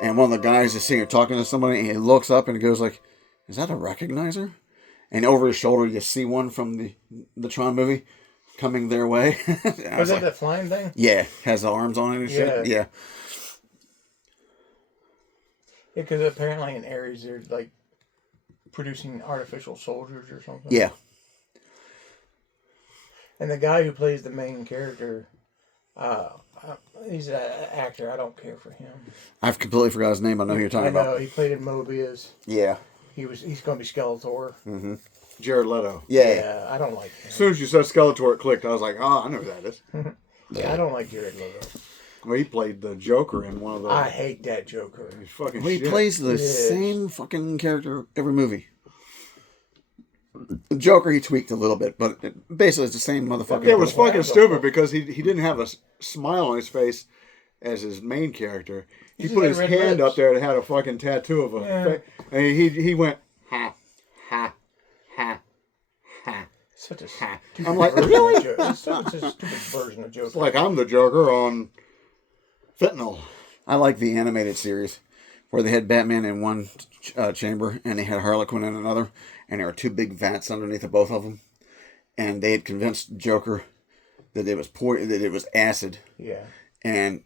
and one of the guys is sitting here talking to somebody, and he looks up and he goes like, "Is that a recognizer?" And over his shoulder, you see one from the Tron movie coming their way. And I Was that like, that flying thing? yeah, has the arms on it and shit. Yeah. Yeah. Yeah, because apparently in Ares they're like producing artificial soldiers or something. Yeah. And the guy who plays the main character, he's an actor. I don't care for him. I've completely forgot his name. I know who you're talking I know about. he played in Mobius. Yeah. He's going to be Skeletor. Jared Leto. Yeah. I don't like him. As soon as you said Skeletor, it clicked. I was like, oh, I know who that is. Yeah, I don't like Jared Leto. Well, he played the Joker in one of the... I hate that Joker. He's fucking Well, he shit. plays the Yes. same fucking character every movie. The Joker, he tweaked a little bit, but basically it's the same motherfucker. It was Wow. fucking stupid because he didn't have a smile on his face as his main character. He just put had his red hand lips. up there that had a fucking tattoo of a... Yeah. And he went, ha, ha, ha, ha. Such a Ha. stupid I'm like, version really? of Joker. It's such a stupid version of Joker. It's like I'm the Joker on fentanyl. I like the animated series where they had Batman in one chamber and they had Harley Quinn in another, and there were two big vats underneath of both of them. and they had convinced Joker that it was that it was acid, Yeah. and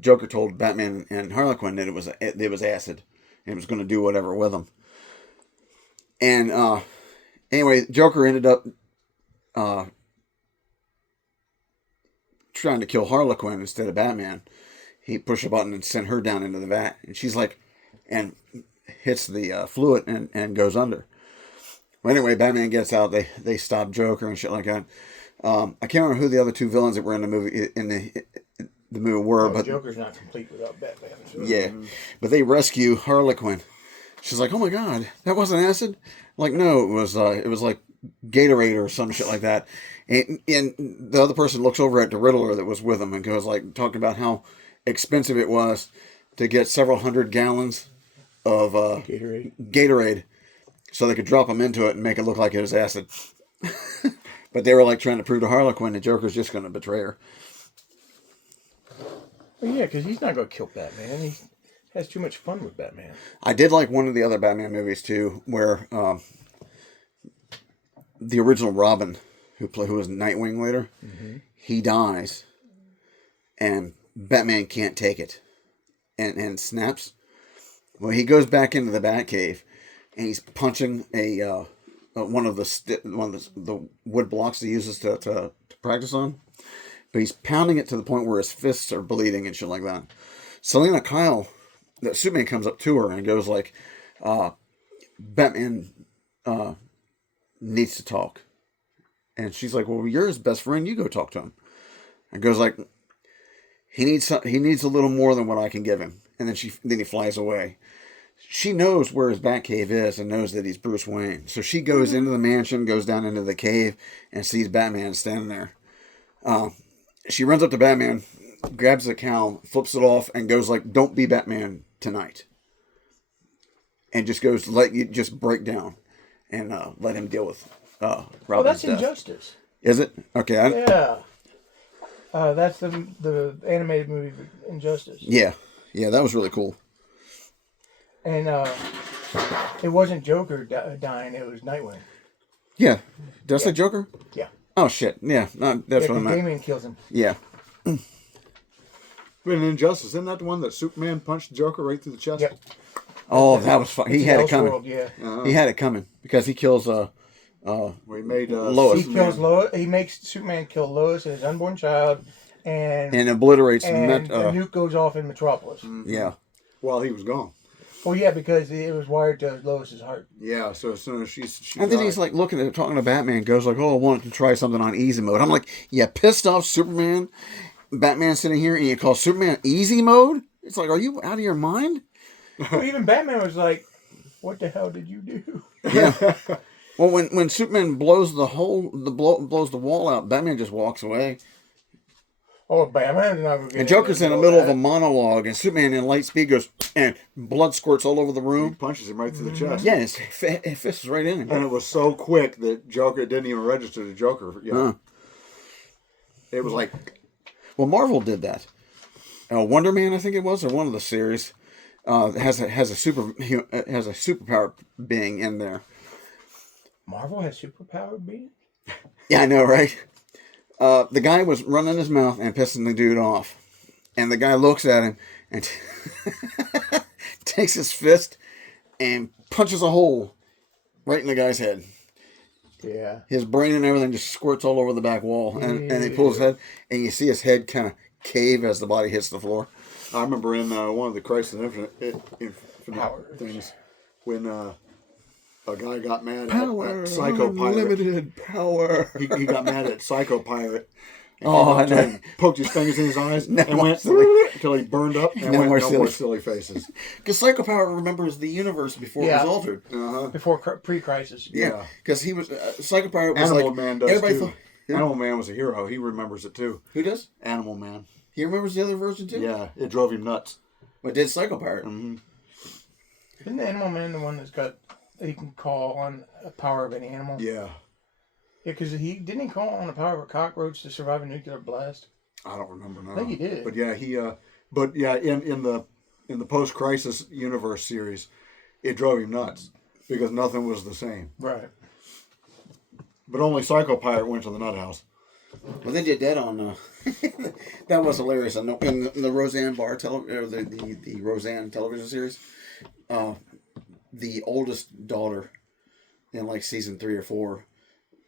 Joker told Batman and Harley Quinn that it was acid, and it was going to do whatever with them. And anyway, Joker ended up trying to kill Harley Quinn instead of Batman. He pushed a button and sent her down into the vat, and she's like, and hits the fluid and goes under. Well, anyway, Batman gets out. They stop Joker and shit like that. I can't remember who the other two villains that were in the movie the movie were, but Joker's not complete without Batman. So. yeah, but they rescue Harley Quinn. She's like, "Oh my god, that wasn't acid." Like, no, it was like Gatorade or some shit like that. And the other person looks over at the Riddler that was with him and goes like talking about how expensive it was to get several hundred gallons of Gatorade so they could drop them into it and make it look like it was acid. But they were like trying to prove to Harley Quinn that Joker's just going to betray her. Well, yeah, because he's not going to kill Batman. He has too much fun with Batman. I did like one of the other Batman movies too, where the original Robin, who was Nightwing later, he dies, and Batman can't take it, and snaps. Well, he goes back into the Batcave, and he's punching one of the wood blocks he uses to practice on, but he's pounding it to the point where his fists are bleeding and shit like that. Selena Kyle, that Superman comes up to her and goes like, Batman needs to talk. And she's like, well, you're his best friend. You go talk to him. And goes like, he needs a little more than what I can give him. And then he flies away. She knows where his Batcave is and knows that he's Bruce Wayne. So she goes into the mansion, goes down into the cave, and sees Batman standing there. She runs up to Batman, grabs the cowl, flips it off, and goes like, don't be Batman tonight. And just goes, let you just break down and let him deal with Robin's well, that's death. Injustice. Is it? Okay. Yeah. That's the animated movie Injustice. Yeah, that was really cool. And it wasn't Joker dying; it was Nightwing. Yeah, did I say Joker? Yeah. Oh shit! Yeah, that's what I meant. Damian kills him. Yeah. But in Injustice, isn't that the one that Superman punched Joker right through the chest? Yep. Oh, that was fun. He had it coming. Elseworld, yeah. He had it coming because he kills Where he made Lois. He kills Lois. He makes Superman kill Lois and his unborn child, and obliterates the nuke goes off in Metropolis. Yeah. while he was gone. Well, yeah, because it was wired to Lois's heart. Yeah, so as soon as she And then he's like talking to Batman, goes like, "Oh, I wanted to try something on easy mode." I'm like, "Yeah, pissed off Superman." Batman sitting here and you call Superman easy mode? It's like, are you out of your mind? Well, even Batman was like, "What the hell did you do?" Yeah. Well, when Superman blows blows the wall out, Batman just walks away. Oh, Batman's not going to get And Joker's in the middle of a monologue, and Superman in light speed goes, and blood squirts all over the he room. punches him right through the chest. Yeah, his fist is right in And him. it was so quick that Joker didn't even register the Joker. Yeah. It was like, Well, Marvel did that. Wonder Man, I think it was, or one of the series, has a superpower being in there. Marvel has superpowered beings? Yeah, I know, right? The guy was running his mouth and pissing the dude off. And the guy looks at him and takes his fist and punches a hole right in the guy's head. Yeah. His brain and everything just squirts all over the back wall. And he pulls his head, and you see his head kind of cave as the body hits the floor. I remember in one of the Crisis Infinite Power things when a guy got mad Power, at Psycho Pirate. unlimited power. He got mad at Psycho Pirate. Oh, I know. Poked his fingers in his eyes No and more went silly. until he burned up and No went, more no silly. more silly faces. Because Psycho Power remembers the universe before Yeah. it was altered. Before pre-crisis. Yeah, because he was Psycho Pirate was Animal like Man does everybody too. thought. Yeah. Animal Man was a hero. He remembers it too. Who does? Animal Man. He remembers the other version too. Yeah, it drove him nuts. But did Psycho Pirate? Isn't the Animal Man the one that's got he can call on a power of any animal? Yeah, because he call on the power of a cockroach to survive a nuclear blast. I don't remember now. I think he did. But yeah, in the post-crisis universe series, it drove him nuts because nothing was the same. Right. But only Psycho Pirate went to the nut house. Well, they did that on. That was hilarious. In the Roseanne or the Roseanne television series, the oldest daughter in like season 3 or 4,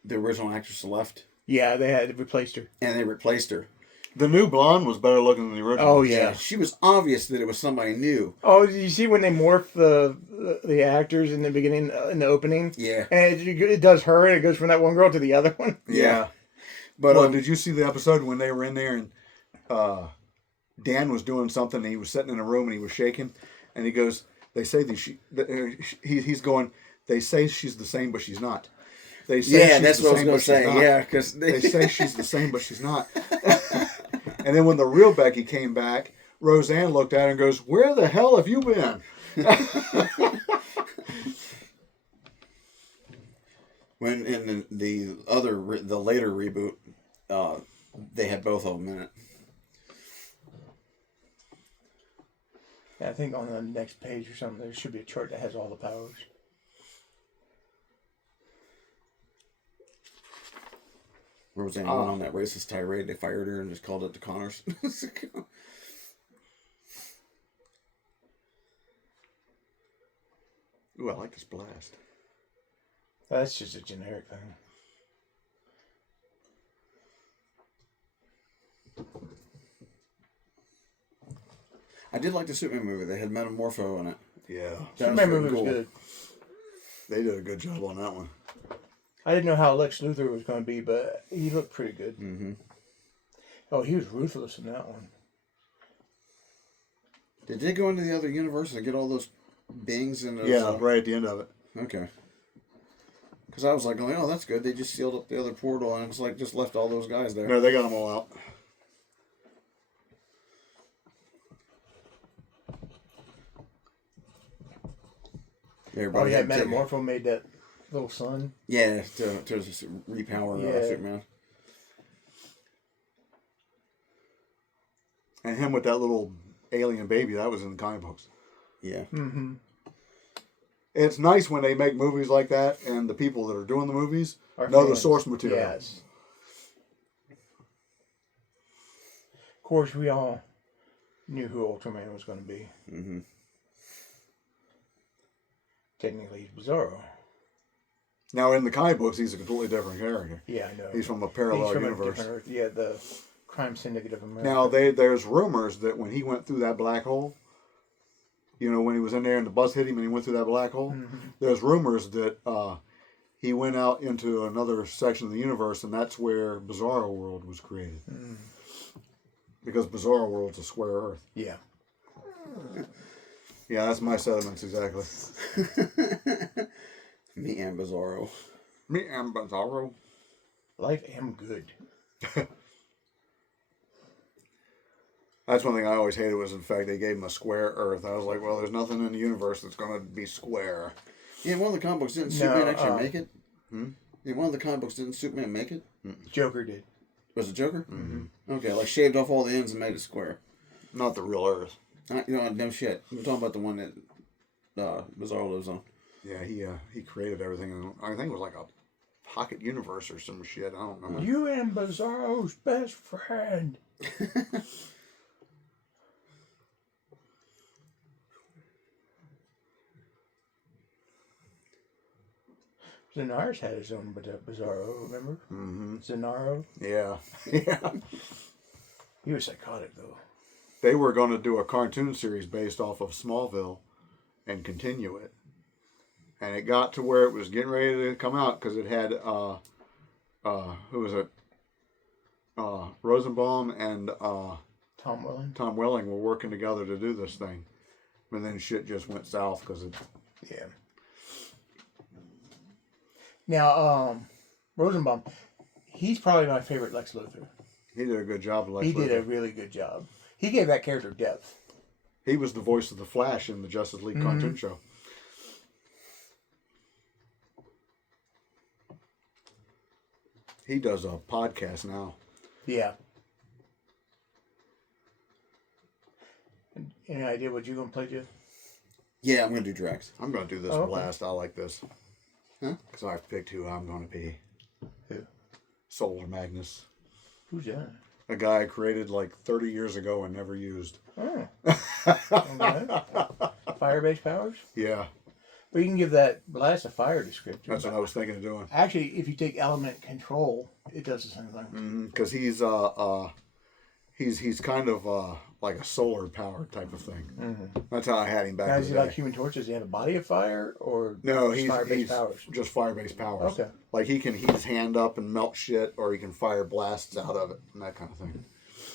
the original actress left, Yeah, they had replaced her. and they replaced her. The new blonde was better looking than the original. Oh yeah. She was obvious that it was somebody new. Oh, you see when they morph the actors in the beginning, in the opening? Yeah. And it does her, and it goes from that one girl to the other one. Yeah. But Well, did you see the episode when they were in there and Dan was doing something and he was sitting in a room and he was shaking and he goes, they say he's going, they say she's the same but she's not. They say yeah, she's that's the what I was same, going but to say. she's not. Yeah, because They say she's the same but she's not. And then when the real Becky came back, Roseanne looked at her and goes, "Where the hell have you been?" when in the later reboot, they had both of them in it. Yeah, I think on the next page or something, there should be a chart that has all the powers. Roseanne went on that racist tirade. They fired her and just called it the Connors. Ooh, I like this blast. That's just a generic thing. I did like the Superman movie. They had Metamorpho in it. Yeah, That Superman pretty movie was cool. good. they did a good job on that one. I didn't know how Lex Luthor was going to be, but he looked pretty good. Mm-hmm. Oh, he was ruthless in that one. Did they go into the other universe and get all those beings and those, Yeah, right at the end of it. Okay. Because I was like, oh, that's good. They just sealed up the other portal and it's like just left all those guys there. No, they got them all out. Oh, Everybody yeah, had to- Metamorpho made that little son. Yeah, to just repower Yeah. Superman. And him with that little alien baby, that was in the comic books. Yeah. Mm-hmm. It's nice when they make movies like that and the people that are doing the movies Our know the fans. source material. Yes. Of course, we all knew who Ultraman was going to be. Mm-hmm. Technically, he's Bizarro. Now, in the comic books, he's a completely different character. Yeah, I know. He's from a parallel He's from universe. a different Earth. Yeah, the Crime Syndicate of America. Now, there's rumors that when he went through that black hole, you know, when he was in there and the bus hit him and he went through that black hole, there's rumors that he went out into another section of the universe, and that's where Bizarro World was created. Because Bizarro World's a square Earth. Yeah. Yeah, that's my sentiments exactly. Me and Bizarro. Me and Bizarro. Life am good. That's one thing I always hated was the fact they gave him a square Earth. I was like, well, there's nothing in the universe that's going to be square. Yeah, in one of the comic books, didn't Superman actually make it? Hmm? In one of the comic books, didn't Superman make it? Joker did. Was it Joker? Mm-hmm. Okay, like shaved off all the ends and made it square. Not the real Earth. You know, no shit. I'm talking about the one that Bizarro lives on. Yeah, he created everything. And I think it was like a pocket universe or some shit. I don't know. You and Bizarro's best friend. Zanar's had his own Bizarro, remember? Mm-hmm. Zanaro. Yeah. Yeah. He was psychotic, though. They were going to do a cartoon series based off of Smallville and continue it. And it got to where it was getting ready to come out because it had, who was it? Rosenbaum and Tom Welling. Tom Welling were working together to do this thing. But then shit just went south because it. Yeah. Now, Rosenbaum, he's probably my favorite Lex Luthor. He did a good job of Lex He did Luthor. a really good job. He gave that character depth. He was the voice of the Flash in the Justice League cartoon show. He does a podcast now. Yeah. Any idea what you're going to play, Jeff? Yeah, I'm going to do Drax. I'm going to do this Oh, okay. blast. I like this. Huh? Because I've picked who I'm going to be. Who? Solar Magnus. Who's that? A guy created like 30 years ago and never used. Oh. Okay. Fire-based powers? Yeah, Well, you can give that blast a fire descriptor. that's what I was thinking of doing. Actually, if you take element control, it does the same thing. Because he's kind of like a solar power type of thing. That's how I had him back Now, in is the he like day. Human Torch? Does he have a body of fire or No, just he's fire-based powers? just fire-based powers. Okay. Like he can heat his hand up and melt shit, or he can fire blasts out of it and that kind of thing.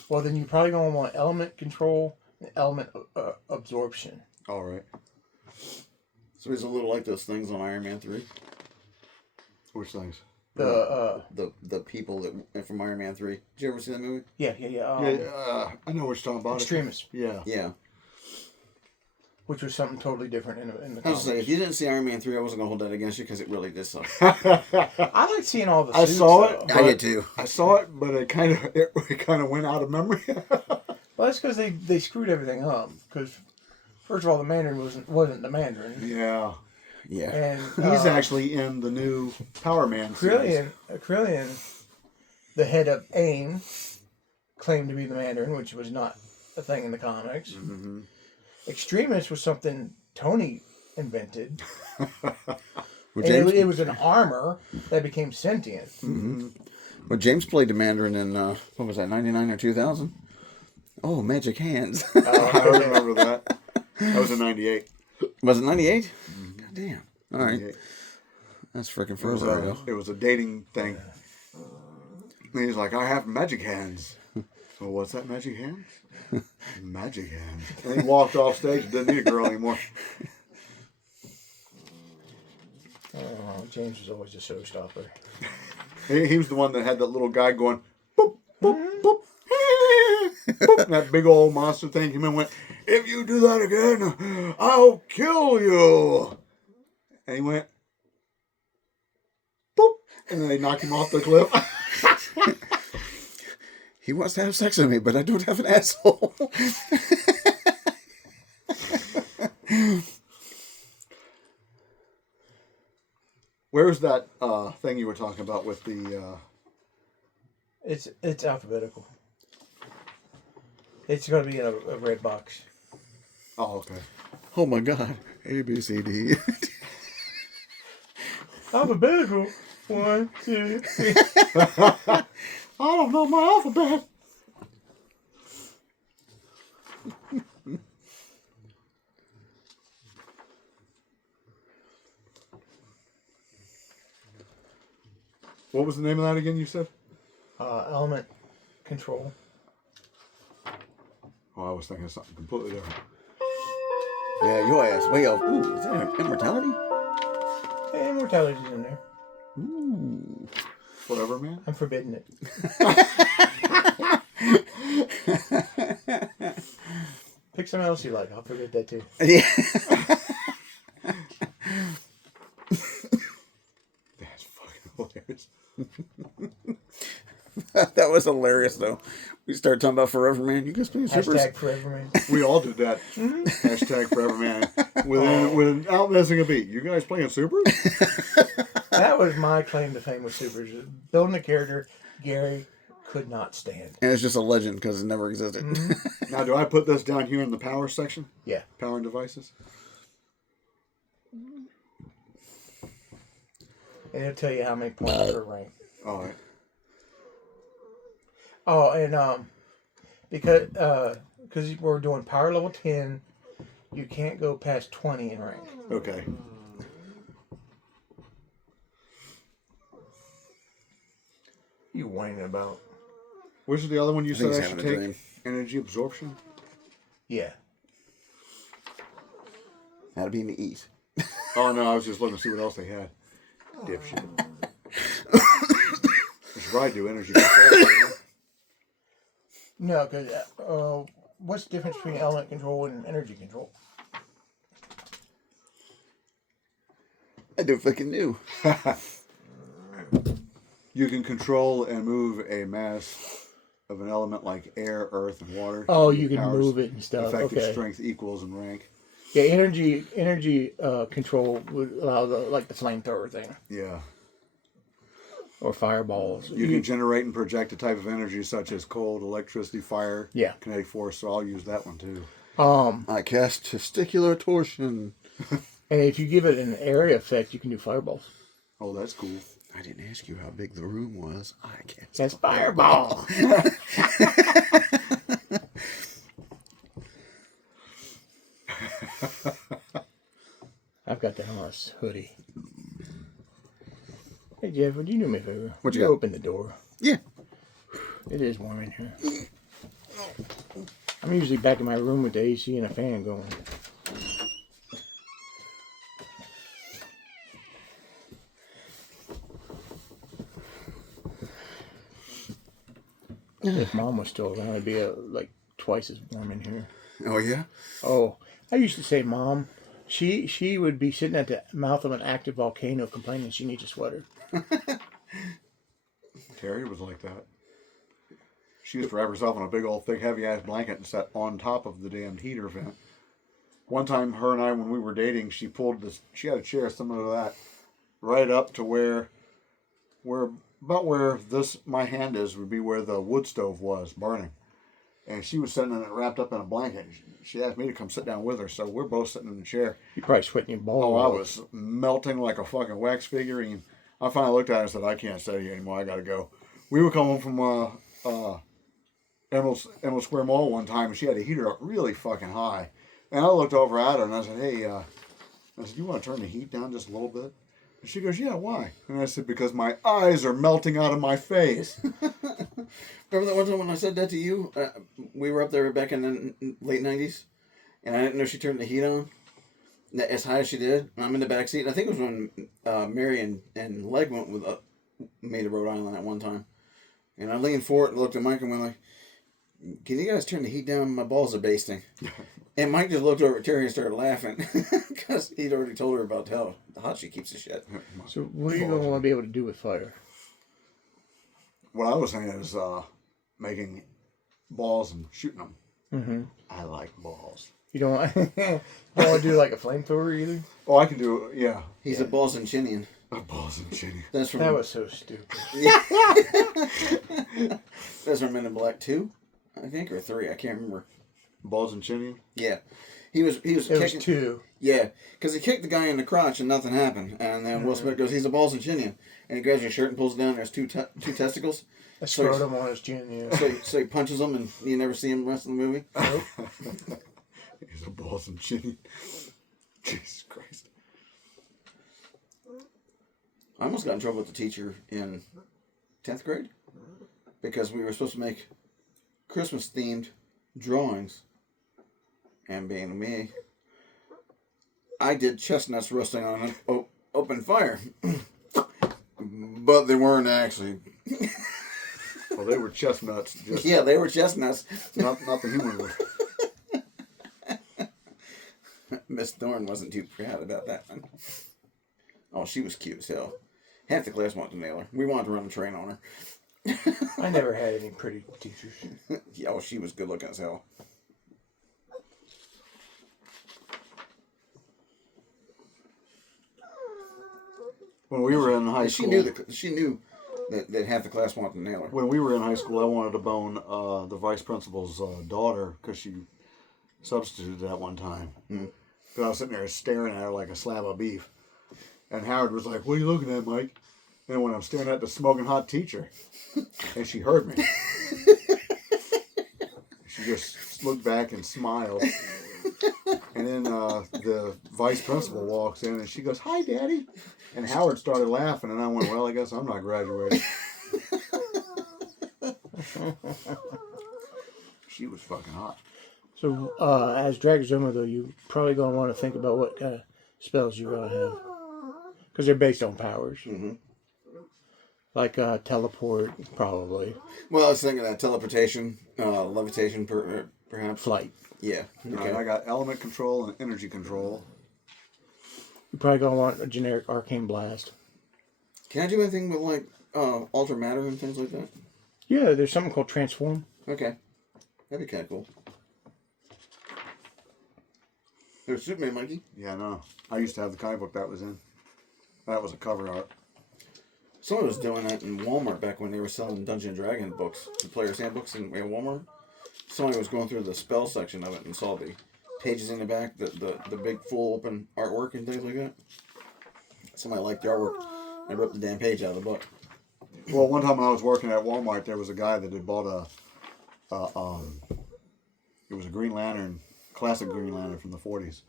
Well, then you're probably going to want element control and element absorption. All right. So he's a little like those things on Iron Man 3. Which things? The people that from Iron Man 3. Did you ever see that movie? Yeah. I know what you're talking about. Extremis, Yeah. Yeah. which was something totally different in the I was comics. saying, if you didn't see Iron Man 3, I wasn't going to hold that against you because it really did suck. I like seeing all the I suits, saw though. it. I did too. I saw it, but it kind of went out of memory. Well, that's because they screwed everything up. Because first of all, the Mandarin wasn't the Mandarin, Yeah. Yeah. and He's actually in the new Power Man series. Krillian, the head of AIM, claimed to be the Mandarin, which was not a thing in the comics. Mm-hmm. Extremis was something Tony invented. Well, And it was an armor that became sentient. well, James played the Mandarin in, what was that, 99 or 2000? Oh, Magic Hands. I remember that. That was in '98. Was it 98? God damn. All right. 98. That's freaking It was, frozen ago. it was a dating thing. And he's like, I have magic hands. So what's that, magic hands? Magic hands. And he walked off stage and didn't need a girl anymore. Oh, James was always a showstopper. He was the one that had that little guy going, boop, boop, boop, boop. And that big old monster thing came in and went, if you do that again, I'll kill you. And he went, boop. And then they knocked him off the cliff. He wants to have sex with me, but I don't have an asshole. Where's that thing you were talking about with the... It's alphabetical. It's going to be in a red box. Oh, okay. Oh my God. A, B, C, D. Alphabetical. 1, 2, 3. I don't know my alphabet. What was the name of that again, you said? Element control. Oh, I was thinking of something completely different. Yeah, your ass way off. Ooh, is that immortality? Hey, immortality's in there. Ooh. Forever, man? I'm forbidding it. Pick something else you like. I'll forbid that too. Yeah. That's fucking hilarious. That was hilarious, though. We started talking about Forever Man. You guys playing Supers? Hashtag forever man. We all did that. Hashtag forever, man. Without missing a beat. You guys playing Supers? That was my claim to fame with Supers. Building a character Gary could not stand. And it's just a legend because it never existed. Now, do I put this down here in the power section? Yeah. Power and devices? And it'll tell you how many points per rank. All right. Oh, and because we're doing power level 10, you can't go past 20 in rank. Okay. You whining about? Which is the other one you said he's I should having a take? dream. Energy absorption? Yeah. That'd be in the East. Oh, no, I was just looking to see what else they had. Dipshit. I should probably do energy control. No, because what's the difference between element control and energy control? I do fucking knew. You can control and move a mass of an element like air, earth, and water. Oh, you can Powers. move it and stuff. Effective Okay. strength equals in rank. Yeah, energy control would allow the flamethrower thing. Yeah. or fireballs. You can generate and project a type of energy such as cold, electricity, fire, Yeah. kinetic force. So I'll use that one too. I cast testicular torsion. And if you give it an area effect, you can do fireballs. Oh, that's cool. I didn't ask you how big the room was. I cast. That's fireball. I've got that on a hoodie. Hey Jeff, would you do me a favor? What you got? Open the door. Yeah. It is warm in here. I'm usually back in my room with the AC and a fan going. If Mom was still around, it'd be like twice as warm in here. Oh yeah. Oh, I used to say, Mom, she would be sitting at the mouth of an active volcano complaining she needs a sweater. Terry was like that. She used to wrap herself in a big old thick heavy ass blanket and sat on top of the damned heater vent. One time, her and I, when we were dating, she pulled this. She had a chair similar to that, right up to where about where my hand is would be where the wood stove was burning, and she was sitting in it wrapped up in a blanket. She asked me to come sit down with her, so we're both sitting in the chair. You probably sweating your balls. Oh, I off. was melting like a fucking wax figurine. I finally looked at her and said, "I can't stay here anymore. I gotta go." We were coming from Emerald Square Mall one time, and she had a heater up really fucking high. And I looked over at her and I said, "Hey," I said, "You want to turn the heat down just a little bit?" And she goes, "Yeah, why?" And I said, "Because my eyes are melting out of my face." Remember that one time when I said that to you? We were up there back in the late 90s, and I didn't know she turned the heat on as high as she did. And I'm in the back seat. And I think it was when Mary and Leg went with me to Rhode Island at one time. And I leaned forward and looked at Mike and went like, "Can you guys turn the heat down? My balls are basting." And Mike just looked over at Terry and started laughing because he'd already told her about how hot she keeps the shit. So what are you going to want to be able to do with fire? What I was saying is making balls and shooting them. Mm-hmm. I like balls. You don't want, you don't want to do like a flamethrower either? Oh, I can do it. Yeah. He's a balls and chinian. Balls and chinny. That's from That was so stupid. that's from Men in Black 2, I think, or 3. I can't remember. Balls and chinny. Yeah, he was It was kicking. 2. Yeah, because he kicked the guy in the crotch and nothing happened. And then Will Smith goes, "He's a balls and chinian," and he grabs your shirt and pulls it down. There's two testicles. A scrotum on his chin, yeah. So he punches him, and you never see him the rest of the movie. Nope. He's a balls and chinny. Jesus Christ. I almost got in trouble with the teacher in 10th grade because we were supposed to make Christmas-themed drawings. And being me, I did chestnuts roasting on an open fire. But they weren't actually. Well, they were chestnuts. Just Yeah, they were chestnuts. not the human one. Miss Thorne wasn't too proud about that one. Oh, she was cute as hell. Half the class wanted to nail her. We wanted to run a train on her. I never had any pretty teachers. Yeah, oh, she was good looking as hell. When we were in high She school, knew that half the class wanted to nail her. when we were in high school, I wanted to bone the vice principal's daughter because she substituted that one time. Because I was sitting there staring at her like a slab of beef. And Howard was like, "What are you looking at, Mike?" And when I'm staring at the smoking hot teacher, and she heard me. She just looked back and smiled. And then the vice principal walks in and she goes, "Hi, Daddy." And Howard started laughing, and I went, "Well, I guess I'm not graduating." She was fucking hot. So, as Dragozomer, though, you probably going to want to think about what kind of spells you're going to have. Because they're based on powers. Mm-hmm. Like teleport, probably. Well, I was thinking that teleportation, levitation, perhaps. Flight. Yeah. All Okay. right, I got element control and energy control. You're probably going to want a generic arcane blast. Can I do anything with like alter matter and things like that? Yeah, there's something called transform. Okay, that'd be kind of cool. There's Superman, Mikey. Yeah, no. I used to have the comic book that was in. That was a cover art. Someone was doing that in Walmart back when they were selling Dungeon and Dragon books, the player's handbooks in Walmart. Somebody was going through the spell section of it and saw the pages in the back, the big full open artwork and things like that. Somebody liked the artwork and ripped the damn page out of the book. Well, one time when I was working at Walmart, there was a guy that had bought it was a Green Lantern, classic Green Lantern from the 40s.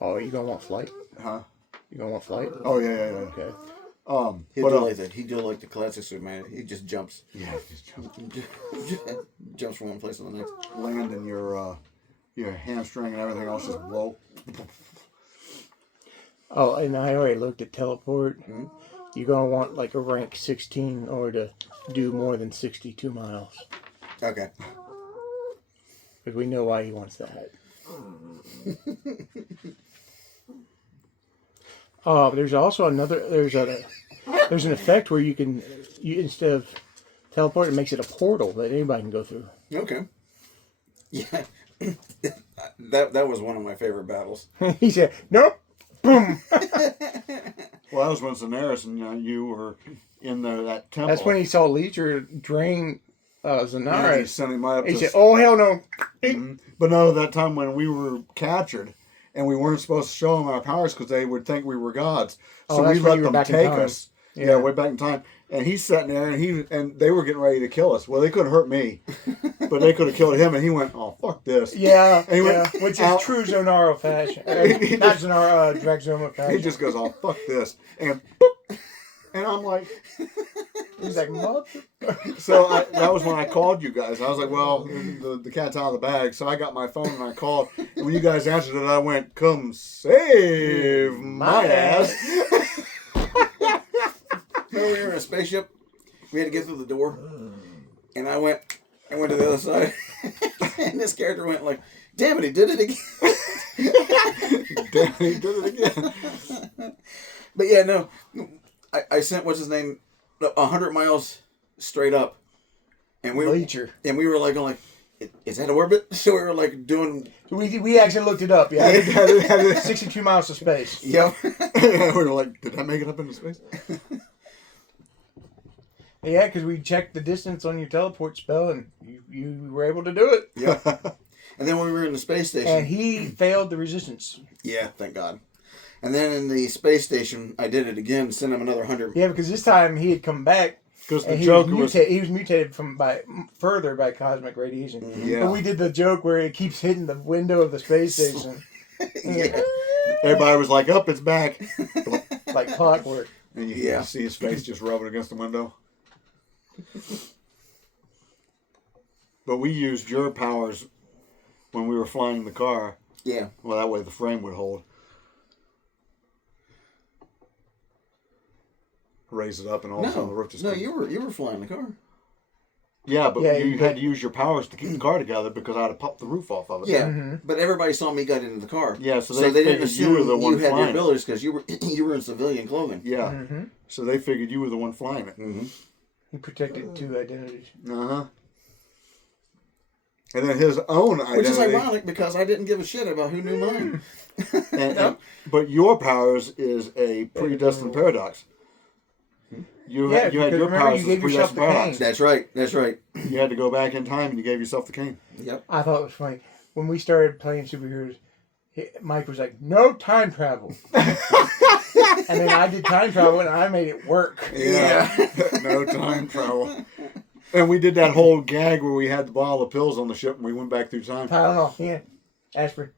Oh, you gonna want flight? Huh? You gonna want flight? Oh, yeah. Okay. He But, do like that. He do like the classic Superman. He just jumps. yeah, just Jumps from one place to the next. land and your hamstring and everything else just blow. Oh, and I already looked at teleport. You're gonna want like a rank 16 or to do more than 62 miles. Okay. Because we know why he wants that. There's also another. There's an effect where you instead of teleport, it makes it a portal that anybody can go through. Okay. Yeah. that was one of my favorite battles. He said, "Nope." Boom. Well, that was when Daenerys and you were in that temple. That's when he saw Leecher drain Yeah, he Zenaris. sent him right up He to said, "Oh hell no!" But no, that time when we were captured and we weren't supposed to show them our powers because they would think we were gods. So that's we when let you were them back in take time. us. Yeah, way back in time. And he's sitting there and they were getting ready to kill us. Well, they couldn't hurt me, but they could have killed him. And he went, "Oh, fuck this." Yeah, And he yeah, went which is out. true Zonaro fashion. Not Zonaro, Dragzoma fashion. He just goes, "Oh, fuck this." And boop. And I'm like, He's like, "Mother." so that was when I called you guys. I was like, well, the cat's out of the bag. So I got my phone and I called. And when you guys answered it, I went, "Come save my ass." Remember we were in a spaceship? We had to get through the door. And I went to the other side. And this character went like, "Damn it, he did it again." Damn, he did it again. But yeah, no. I sent, what's his name, 100 miles straight up. And we Leecher. were like, "Is that orbit?" So we were like doing... We actually looked it up. Yeah, 62 miles to space. Yep. We were like, did I make it up into space? Yeah, because we checked the distance on your teleport spell, and you were able to do it. Yep. And then when we were in the space station... And he failed the resistance. Yeah, thank God. And then in the space station, I did it again, sent him another 100... Yeah, because this time he had come back. Because the And joke he was mutated further by cosmic radiation. Yeah. But we did the joke where it keeps hitting the window of the space station. Yeah. everybody was like, "Up, it's back." Like clockwork. And you Yeah. see his face just rubbing against the window. But we used your powers when we were flying the car. Yeah. Well, that way the frame would hold. Raise it up and all of a sudden the roof just... No, you were flying the car. Yeah, but Yeah, you you had to use your powers to keep the car together because I'd have popped the roof off of it. Yeah, but everybody saw me get into the car. Yeah, so they they didn't figured assume you were the one you had the flying it. abilities because you were in civilian clothing. Yeah. Mm-hmm. So they figured you were the one flying it. Mm-hmm. He protected two identities. Uh-huh. And then his own identity. Which is ironic because I didn't give a shit about who knew mine. But your powers is a predestined paradox. You had because your remember powers you as gave yourself predestined the paradox. cane. That's right. You had to go back in time and you gave yourself the cane. Yep. I thought it was funny. When we started playing superheroes, Mike was like, "No time travel." And then I did time travel and I made it work. Yeah. No time travel. And we did that whole gag where we had the bottle of pills on the ship and we went back through time. Tylenol, yeah. Aspirin.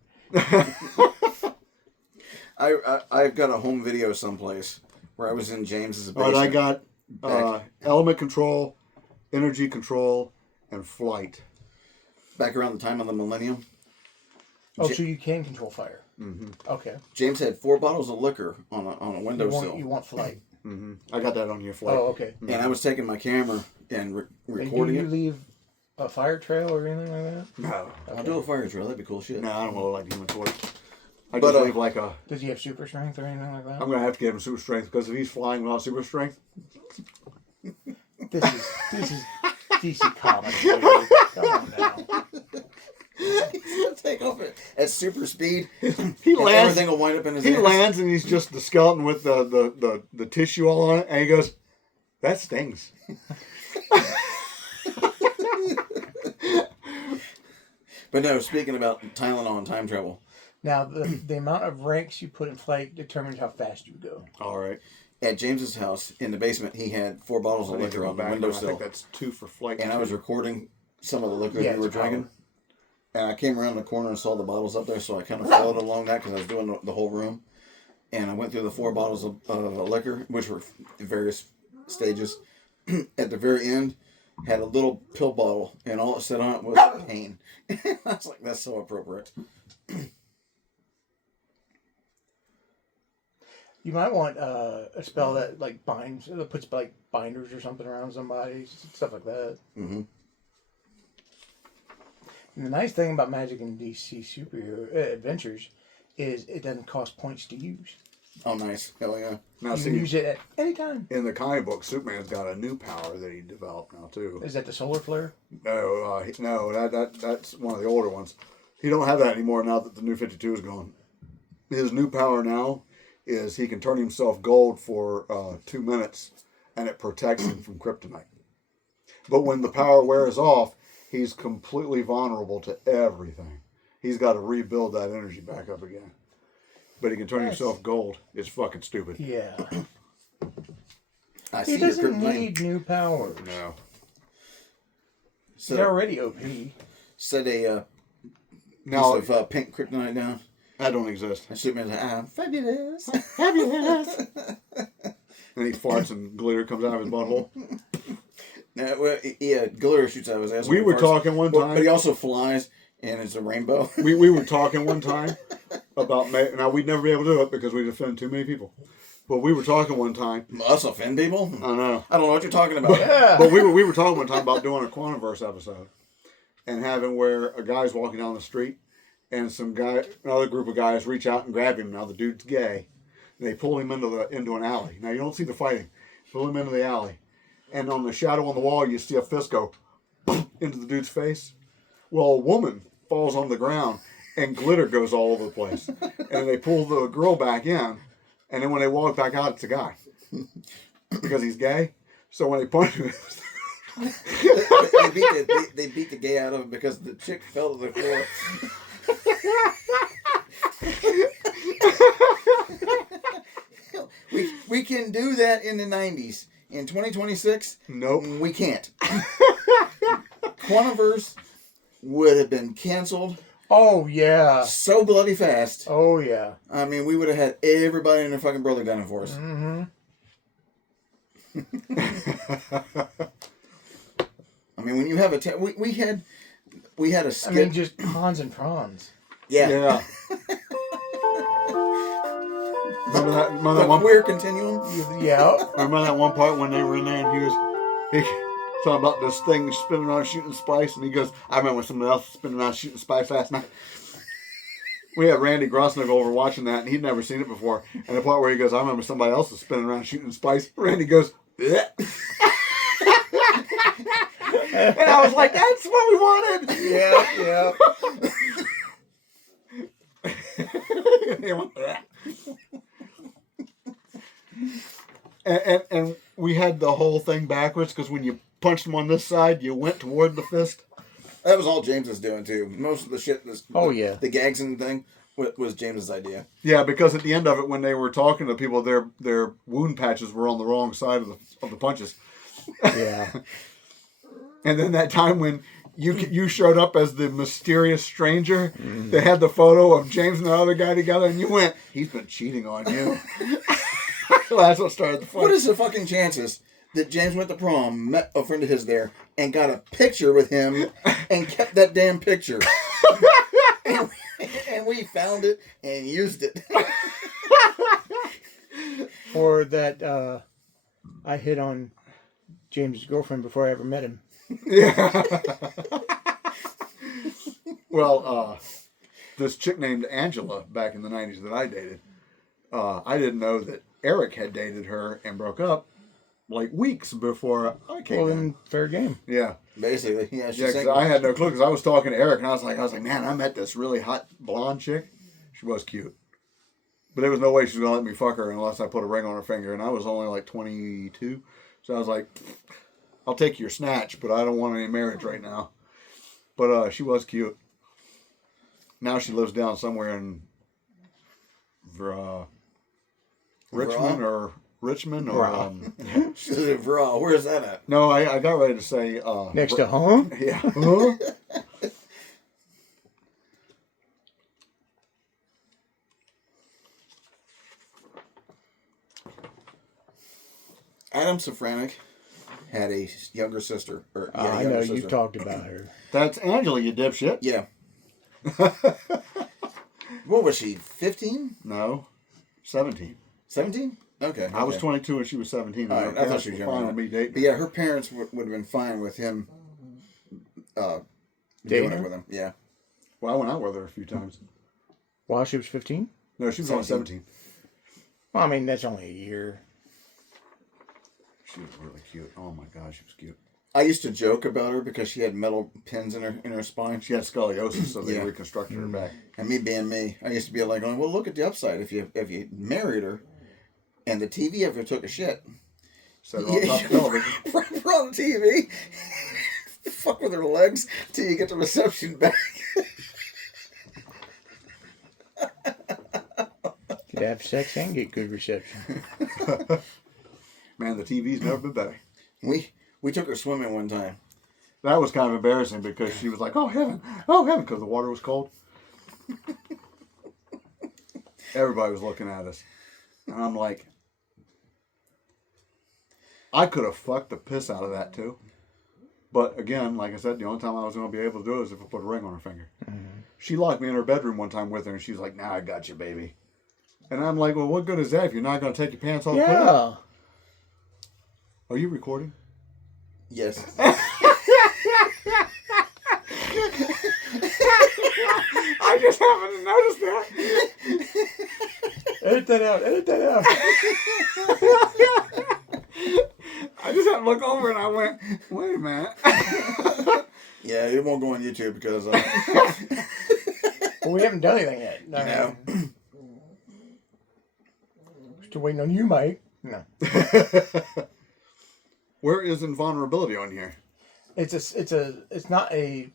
I've got a home video someplace where I was in James's All basement. right, I got element control, energy control, and flight. Back around the time of the millennium. Oh, so you can control fire. Mm-hmm. Okay. James had 4 bottles of liquor on a windowsill. You want flight. Mm-hmm. I got that on your flight. Oh, okay. And I was taking my camera and And recording do you it. leave a fire trail or anything like that? No. I'll do a fire drill. That'd be cool shit. No, I don't want to like the human torch. I But, just leave like a... Does he have super strength or anything like that? I'm going to have to give him super strength because if he's flying without super strength... This is DC Comics, dude. Come on now. He's gonna take off at super speed. He And lands... everything will wind up in his He ass. lands and he's just the skeleton with the tissue all on it, and he goes, That stings. But no, speaking about Tylenol and time travel, Now, the amount of ranks you put in flight determines how fast you go. All right. at James's house in the basement, he had 4 bottles of liquor on the I windowsill. think that's 2 for flight. And I was recording some of the liquor Yeah, we were it's drinking. And I came around the corner and saw the bottles up there, so I kind of followed along that because I was doing the whole room. And I went through the 4 bottles of liquor, which were in various stages. At the very end, had a little pill bottle, and all it said on it was pain. I was like, that's so appropriate. You might want a spell that like binds, that puts like binders or something around somebody, stuff like that. Mm-hmm. And the nice thing about Magic and DC superhero adventures is it doesn't cost points to use. Oh, nice. Hell yeah. Now, You see, can use it at any time. in the comic book, Superman's got a new power that he developed now too. Is that the solar flare? No, that's one of the older ones. He don't have that anymore now that the New 52 is gone. His new power now is he can turn himself gold for 2 minutes, and it protects him from kryptonite. But when the power wears off, he's completely vulnerable to everything. He's got to rebuild that energy back up again. But he can turn himself gold. It's fucking stupid. Yeah. I He see your doesn't kryptonite. need new powers. No. He's So, already OP. set a Now, piece of pink kryptonite down. that don't exist. And Superman's like, I'm fabulous. Fabulous. And he farts and glitter comes out of his butthole. No, well, yeah, glitter shoots out of his ass. We when he were farts. talking one But time. he also flies, and it's a rainbow. We were talking one time about now we'd never be able to do it because we'd offend too many people. But we were talking one time. Us offend people? I know. I don't know what you're talking about. Yeah. But we were talking one time about doing a Quantumverse episode and having where a guy's walking down the street and another group of guys reach out and grab him. Now the dude's gay. And they pull him into an alley. Now you don't see the fighting. Pull him into the alley. And on the shadow on the wall you see a fist go into the dude's face. Well, a woman falls on the ground and glitter goes all over the place. And they pull the girl back in. And then when they walk back out, it's a guy. Because he's gay. So when they punch him, they beat the gay out of him because the chick fell to the floor. we can do that in the 90s. In 2026, nope. we can't. Quantumverse would have been canceled Oh, yeah. so bloody fast. Oh, yeah. I mean, we would have had everybody and their fucking brother gunning for us. Mm-hmm. I mean, when you have we had a skit. I mean, just cons and prawns. yeah. Yeah. Remember The that one? queer continuum. Yeah. Remember that one part when they were in there and he talking about this thing spinning around shooting spice, and he goes, "I remember somebody else spinning around shooting spice last night." We had Randy Grosnick over watching that, and he'd never seen it before. And the part where he goes, "I remember somebody else was spinning around shooting spice." Randy goes, "Yeah." And I was like, "That's what we wanted." Yeah, yeah. He went, "Bleh." And we had the whole thing backwards because when you punched him on this side, you went toward the fist. That was all James was doing too. Most of the shit, Yeah. the gags and thing was James's idea. Yeah, because at the end of it, when they were talking to people, their wound patches were on the wrong side of the punches. Yeah. And then that time when you showed up as the mysterious stranger, they had the photo of James and the other guy together, and you went, "He's been cheating on you." That's what started the fight. What is the fucking chances that James went to prom, met a friend of his there, and got a picture with him, and kept that damn picture, and we found it and used it? Or that I hit on James' girlfriend before I ever met him. Yeah. Well, this chick named Angela back in the 90s that I dated, I didn't know that Eric had dated her and broke up like weeks before I came Well, in. then, fair game. Yeah. Basically, yeah. Yeah, She's because single. I had no clue because I was talking to Eric and I was like, man, I met this really hot blonde chick. She was cute. But there was no way she was going to let me fuck her unless I put a ring on her finger. And I was only like 22. So I was like, I'll take your snatch, but I don't want any marriage right now. But she was cute. Now she lives down somewhere in Richmond or Vra. She said, "Bro, where's that at?" no, I got ready to say Next to home? yeah. Huh? Adam Safranek had a younger sister. Or, yeah, I younger know sister. you've talked about her. That's Angela, you dipshit. Yeah. What was she? 15? No, 17. 17? Okay. I was okay. 22 and she was 17. All And right, her I thought parents she was were younger. fine than with me that. dating. But yeah, her parents would have been fine with him doing Dating it her? with him. Yeah. Well, I went out with her a few times. While she was 15? No, she was only 17. 17. Well, I mean, that's only a year. She was really cute. Oh my gosh, she was cute. I used to joke about her because she had metal pins in her spine. She had scoliosis, so they Yeah. reconstructed her back. And me being me, I used to be like, well, look at the upside. If you married her, and the TV ever took a shit, Set her on top of the television. right on the TV, fuck with her legs till you get the reception back. Could have sex and get good reception. Man, the TV's never been better. We took her swimming one time. That was kind of embarrassing because she was like, oh heaven, because the water was cold. Everybody was looking at us. And I'm like, I could have fucked the piss out of that too. But again, like I said, the only time I was going to be able to do it is if I put a ring on her finger. Mm-hmm. She locked me in her bedroom one time with her and she's like, nah, I got you, baby. And I'm like, well, what good is that if you're not going to take your pants off? Yeah. Are you recording? Yes. I just happened to notice that. Edit that out. Edit that out. I just had to look over and I went, wait a minute. Yeah, it won't go on YouTube because Well, we haven't done anything yet. no. Still waiting on you, Mike. No. Where is invulnerability on here? It's not a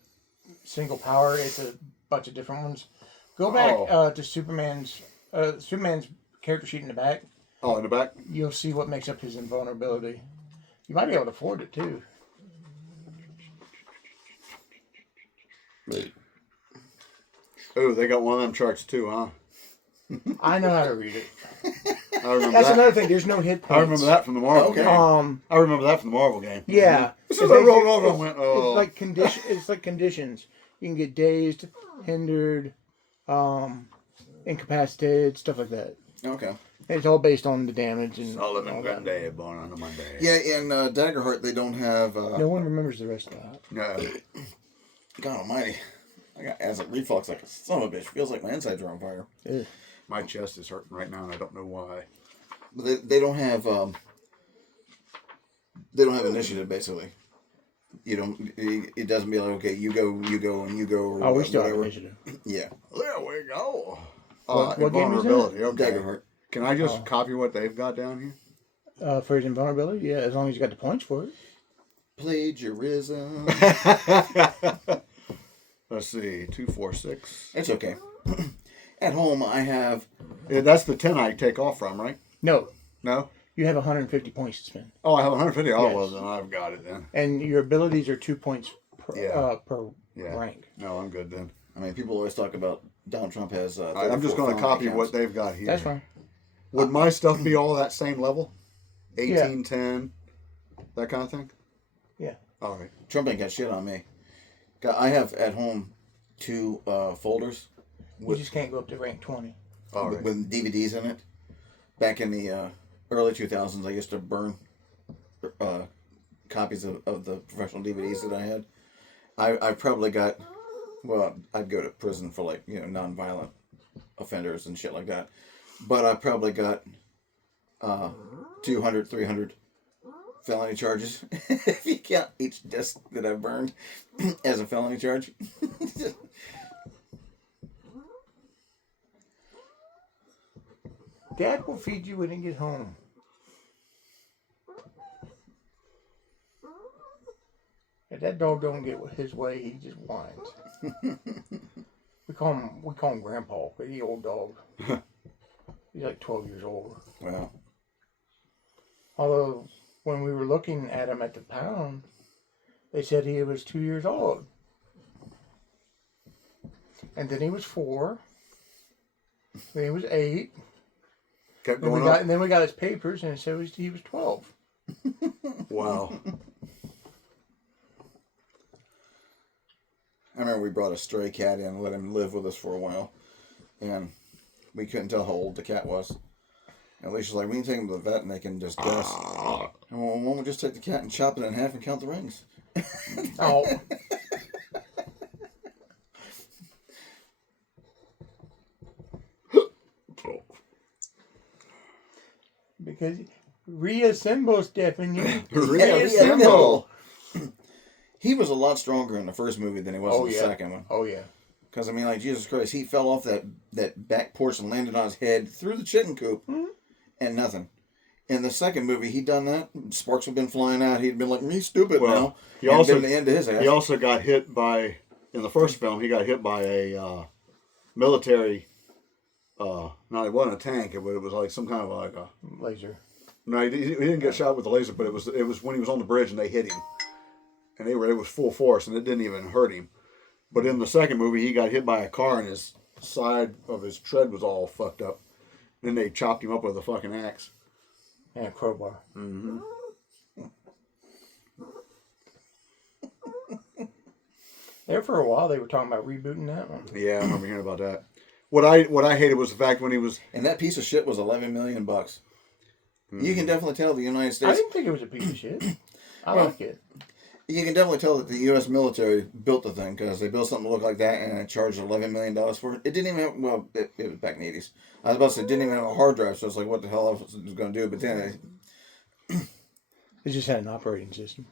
single power. It's a bunch of different ones. Go back to Superman's character sheet in the back. Oh, in the back? You'll see what makes up his invulnerability. You might be able to afford it too. Oh, they got one of them charts too, huh? I know how to read it. I remember That's that. another thing. There's no hit points. I remember that from the Marvel Okay. game. I remember that from the Marvel game. Yeah. As soon as I rolled over, I went, oh. It's like condition. It's like conditions. You can get dazed, hindered, incapacitated, stuff like that. Okay. It's all based on the damage and Solomon all that. Granddad born on a Monday. Yeah, in Daggerheart they don't have. No one remembers the rest of that. No. God Almighty, I got acid reflux like a son of a bitch. Feels like my insides are on fire. Ugh. My chest is hurting right now and I don't know why. But they don't have. They don't have initiative basically. You don't. It doesn't be like okay, you go, and you go. Or Oh, we still have whatever. initiative. Yeah. There we go. What game is that? Invulnerability. Okay. Daggerheart. Can I just copy what they've got down here? For his invulnerability, yeah, as long as you got the points for it. Plagiarism. Let's see. 2, 4, 6. It's okay. At home, I have. Yeah, that's the 10 I take off from, right? No, No? you have 150 points to spend, Oh, I have 150. Oh, Yes. well, then I've got it then. and your abilities are 2 points per, Yeah. per Yeah. rank. No, I'm good then. I mean, people always talk about Donald Trump has. I'm just 34 going to felony copy counts. what they've got here. That's fine. Would my stuff be all that same level? Yeah. 18, 10, that kind of thing? Yeah. All right. Trump ain't got shit on me. I have at home 2 folders You just can't go up to rank 20. All right. with DVDs in it. Back in the early 2000s, I used to burn copies of the professional DVDs that I had. I probably got, well, I'd go to prison for like, non-violent offenders and shit like that. But I probably got 200, 300 felony charges. If you count each disc that I burned as a felony charge. Dad will feed you when he gets home. If that dog don't get his way, he just whines. we call him Grandpa, but he's old dog. He's like 12 years old. Wow. Although, when we were looking at him at the pound, they said he was 2 years old. And then he was 4. Then he was 8. Kept Then going up. and then we got his papers, and it said he was 12. Wow. I remember we brought a stray cat in and let him live with us for a while. And we couldn't tell how old the cat was. And Alicia's like, we can take him to the vet and they can just guess. And well, why don't we just take the cat and chop it in half and count the rings? Oh. Because reassemble, Stephanie. Reassemble. He was a lot stronger in the first movie than he was in the second one. Oh, yeah. Because, I mean, like, Jesus Christ, he fell off that back porch and landed on his head through the chicken coop and nothing. In the second movie, he'd done that. Sparks had been flying out. He'd been like, me stupid now. He also been the end of his ass. He also got hit by, in the first film, he got hit by a military, no, it wasn't a tank, but it was like some kind of like a... Laser. No, he didn't get shot with a laser, but it was when he was on the bridge and they hit him. And it was full force, and it didn't even hurt him. But in the second movie, he got hit by a car, and his side of his tread was all fucked up. Then they chopped him up with a fucking axe. And a crowbar. Mm-hmm. There for a while, they were talking about rebooting that one. Yeah, I remember hearing about that. What I hated was the fact when he was... And that piece of shit was $11 million. You can definitely tell the United States... I didn't think it was a piece of shit. I like it. You can definitely tell that the U.S. military built the thing because they built something to look like that and it charged $11 million for it. It didn't even have, well, it was back in the 80s. I was about to say it didn't even have a hard drive, so it's like, what the hell else was it going to do? But then, It just had an operating system.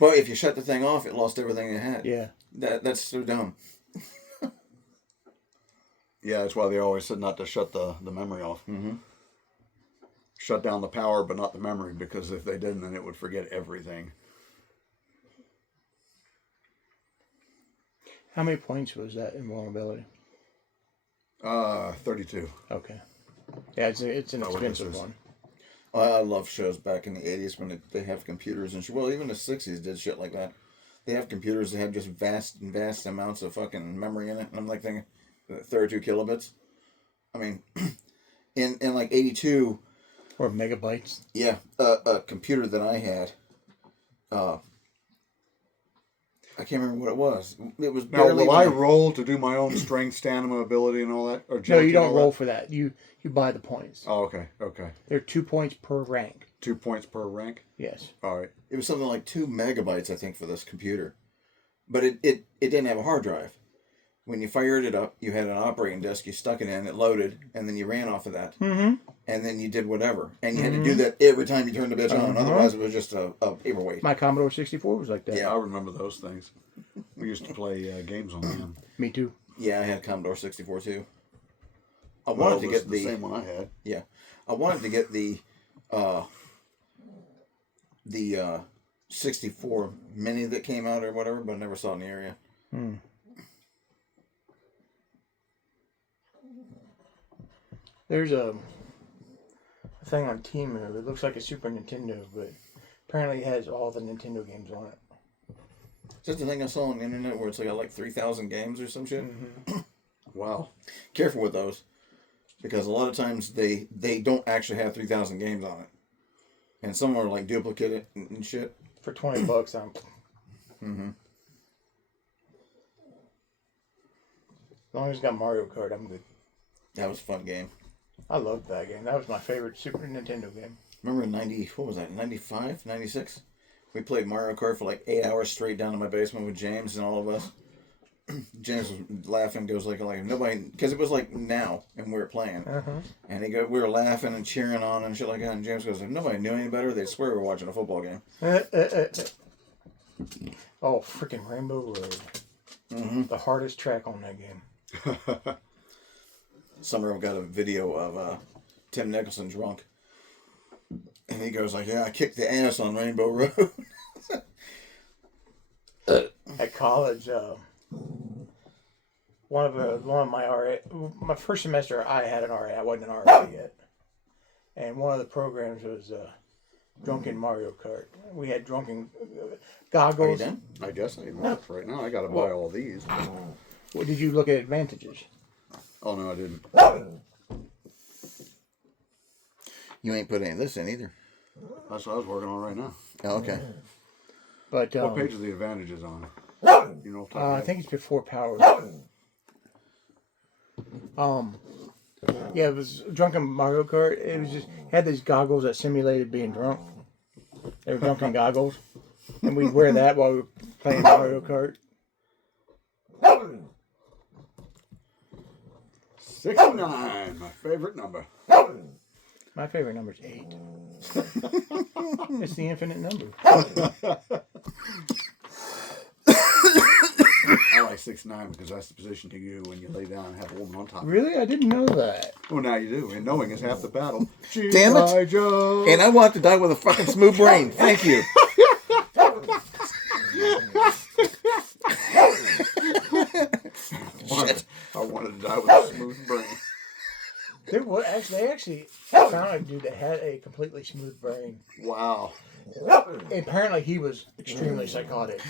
well, if you shut the thing off, it lost everything it had. Yeah. That's so dumb. Yeah, that's why they always said not to shut the memory off. Mm-hmm. Shut down the power, but not the memory, because if they didn't, then it would forget everything. How many points was that invulnerability? 32. Okay. Yeah, it's an Oh, what this expensive is. one. I love shows back in the 80s when they have computers and shit. Well, even the 60s did shit like that. They have computers that have just vast amounts of fucking memory in it. And I'm like thinking, 32 kilobits? I mean, in like 82... Or megabytes. Yeah, a computer that I had. I can't remember what it was. It was Now, barely. will I roll to do my own strength, stamina, ability, and all that? Or No, agility you and don't all roll that? for that. You buy the points. Oh, okay. They're 2 points per rank. 2 points per rank? Yes. All right. It was something like 2 megabytes, I think, for this computer, but it didn't have a hard drive. When you fired it up, you had an operating disk. You stuck it in, it loaded, and then you ran off of that. Mm-hmm. And then you did whatever, and you had to do that every time you turned the bitch on. Otherwise, it was just a paperweight. My Commodore 64 was like that. Yeah. I remember those things. We used to play games on them. Me too. Yeah, I had Commodore 64 too. I Well, wanted to it was get the same one I had. Yeah, I wanted to get the 64 mini that came out or whatever, but I never saw it in the area. There's a thing on Temu. It looks like a Super Nintendo, but apparently it has all the Nintendo games on it. Is that the thing I saw on the internet where it's like 3,000 games or some shit? Wow. Careful with those, because a lot of times they don't actually have 3,000 games on it, and some are like duplicate and shit. For $20, I'm. As long as it's got Mario Kart, I'm good. That was a fun game. I loved that game. That was my favorite Super Nintendo game. Remember in 95, 96? We played Mario Kart for like 8 hours straight down to my basement with James and all of us. James was laughing, goes like nobody, because it was like now, and we were playing. And we were laughing and cheering on and shit like that. And James goes, if nobody knew any better, they'd swear we were watching a football game. Oh, freaking Rainbow Road. The hardest track on that game. Summer got a video of Tim Nicholson drunk. And he goes like, yeah, I kicked the ass on Rainbow Road. at college. One of my my first semester I had an RA. I wasn't an RA yet, and one of the programs was drunken Mario Kart. We had drunken goggles. I guess I am right now. I got to buy all these. Well, did you look at advantages? Oh no, I didn't. You ain't put any of this in either. That's what I was working on right now. Oh, okay. But What page are the advantages on? You know, I think it's before power. Yeah, it was drunken Mario Kart. It was just had these goggles that simulated being drunk. They were drunken goggles, and we'd wear that while we were playing Mario Kart. 69, my favorite number. My favorite number is 8. It's the infinite number. I like 69 because that's the position to you when you lay down and have a woman on top. Really? I didn't know that. Well, now you do, and knowing is half the battle. Damn it. G.I. Joe. And I want to die with a fucking smooth brain. Thank you. I wanted to die with a smooth brain. They actually found a dude that had a completely smooth brain. Wow. Apparently, he was extremely psychotic.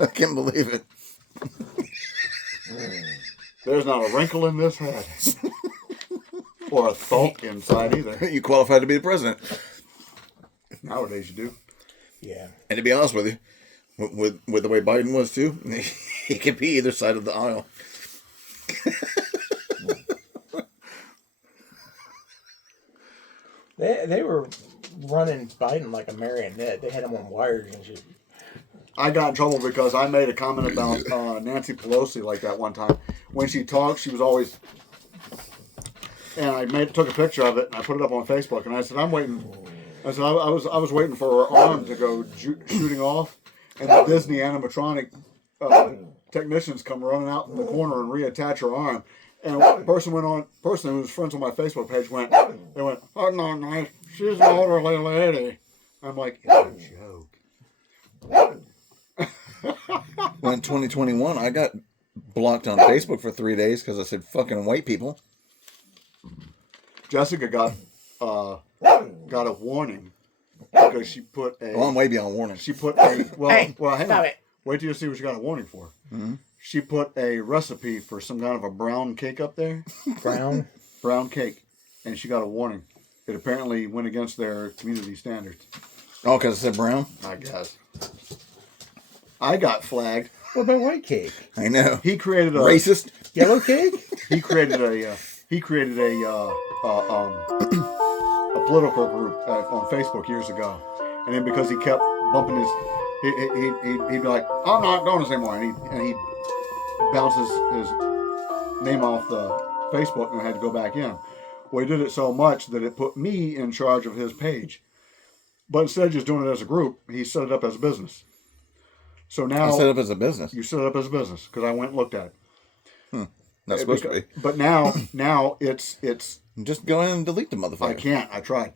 I can't believe it. There's not a wrinkle in this head. Or a thought inside either. You qualified to be the president. Nowadays you do. Yeah. And to be honest with you, with the way Biden was too, he could be either side of the aisle. They were running Biden like a marionette. They had him on wires and shit. I got in trouble because I made a comment about Nancy Pelosi like that one time. When she talked, she was always... And I took a picture of it and I put it up on Facebook. And I said, I'm waiting. I said, I was waiting for her arm to go shooting off. And the Disney animatronic technicians come running out in the corner and reattach her arm. And a person who was friends on my Facebook page went, oh, no, nice. She's an elderly lady. I'm like, it's a joke. Well, in 2021, I got blocked on Facebook for 3 days because I said fucking white people. Jessica got a warning because she put a... Oh, I'm way beyond warning. She put a... Well, Hey, hang stop on. it. Wait till you see what she got a warning for. Mm-hmm. She put a recipe for some kind of a brown cake up there. Brown? Brown cake. And she got a warning. It apparently went against their community standards. Oh, because it said brown? I guess. I got flagged. What about white cake? I know. He created a... Racist? Yellow cake? He created a political group on Facebook years ago, and then because he kept bumping his, he'd be like, "I'm not doing this anymore," and he bounces his name off the Facebook and had to go back in. Well, he did it so much that it put me in charge of his page, but instead of just doing it as a group, he set it up as a business. So now I set it up as a business. you set it up as a business because I went and looked at it. Not supposed to be. But now it's. Just go in and delete the motherfucker. I can't. I tried.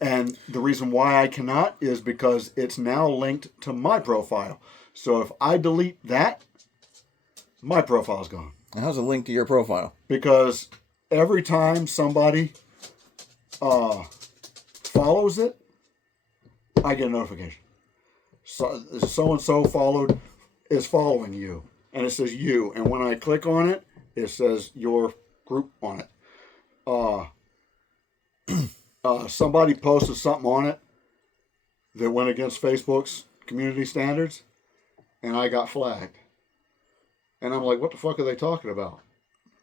And the reason why I cannot is because it's now linked to my profile. So if I delete that, my profile's gone. How's it linked to your profile? Because every time somebody follows it, I get a notification. So-and-so is following you. And it says you. And when I click on it, it says your group on it. Somebody posted something on it that went against Facebook's community standards, and I got flagged. And I'm like, what the fuck are they talking about?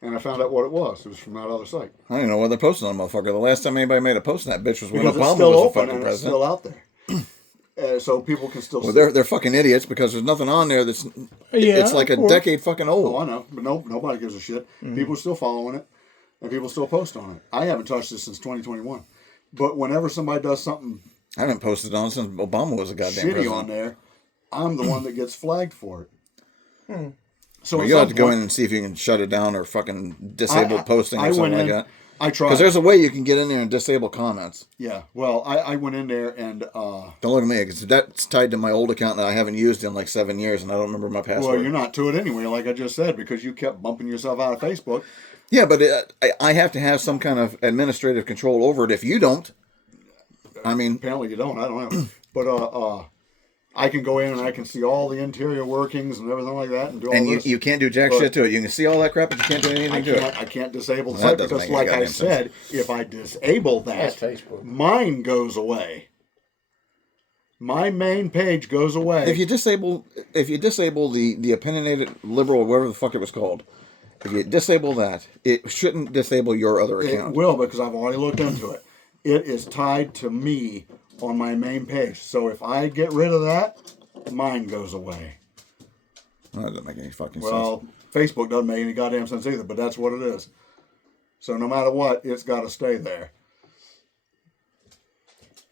And I found out what it was. It was from that other site. I don't even know what they're posting on, motherfucker. The last time anybody made a post on that bitch was when Because it's Obama still was the open fucking and it's president. still out there. So people can still Well, see. they're fucking idiots because there's nothing on there that's... Yeah, it's like a of course. decade fucking Oh, old. I know. But nobody gives a shit. People are still following it, and people still post on it. I haven't touched this since 2021. But whenever somebody does something I haven't posted on it since Obama was a goddamn shitty president. on there, I'm the one that gets flagged for it. So Well, at you'll have some to go point- in and see if you can shut it down or fucking disable posting or I something went like in, that. I tried. Because there's a way you can get in there and disable comments. Yeah. Well, I went in there and Don't look at me, because that's tied to my old account that I haven't used in like 7 years, and I don't remember my password. well, you're not to it anyway, like I just said, because you kept bumping yourself out of Facebook. Yeah, but I have to have some kind of administrative control over it. If you don't, I mean, Apparently you don't. I don't know. But I can go in and I can see all the interior workings and everything like that and do all and this. you can't do jack But shit to it. You can see all that crap, but you can't do anything to it. I can't disable the Well, that site doesn't because, make like any I goddamn said, if I disable That's that, Facebook. mine goes away. My main page goes away. If you disable the opinionated liberal or whatever the fuck it was called, if you disable that, it shouldn't disable your other It account. will, because I've already looked into it. It is tied to me on my main page. So if I get rid of that, mine goes away. Well, that doesn't make any fucking sense. Well, Facebook doesn't make any goddamn sense either, but that's what it is. So no matter what, it's got to stay there.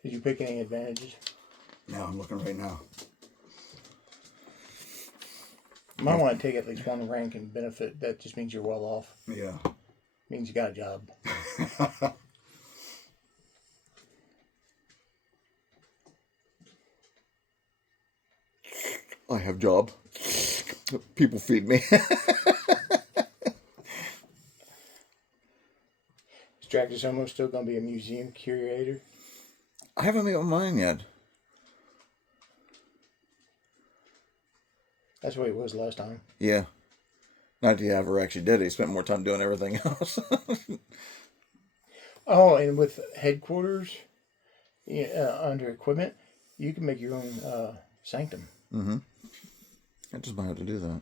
Did you pick any advantages? Now I'm looking right now. You might want to take at least one rank and benefit. That just means you're well off. Yeah. Means you got a job. I have job. People feed me. Is Dractus Homo still going to be a museum curator? I haven't made up my mind yet. That's what he was last time. Yeah. Not that he ever actually did it. He spent more time doing everything else. Oh, and with headquarters under equipment, you can make your own sanctum. Mm-hmm. I just might have to do that.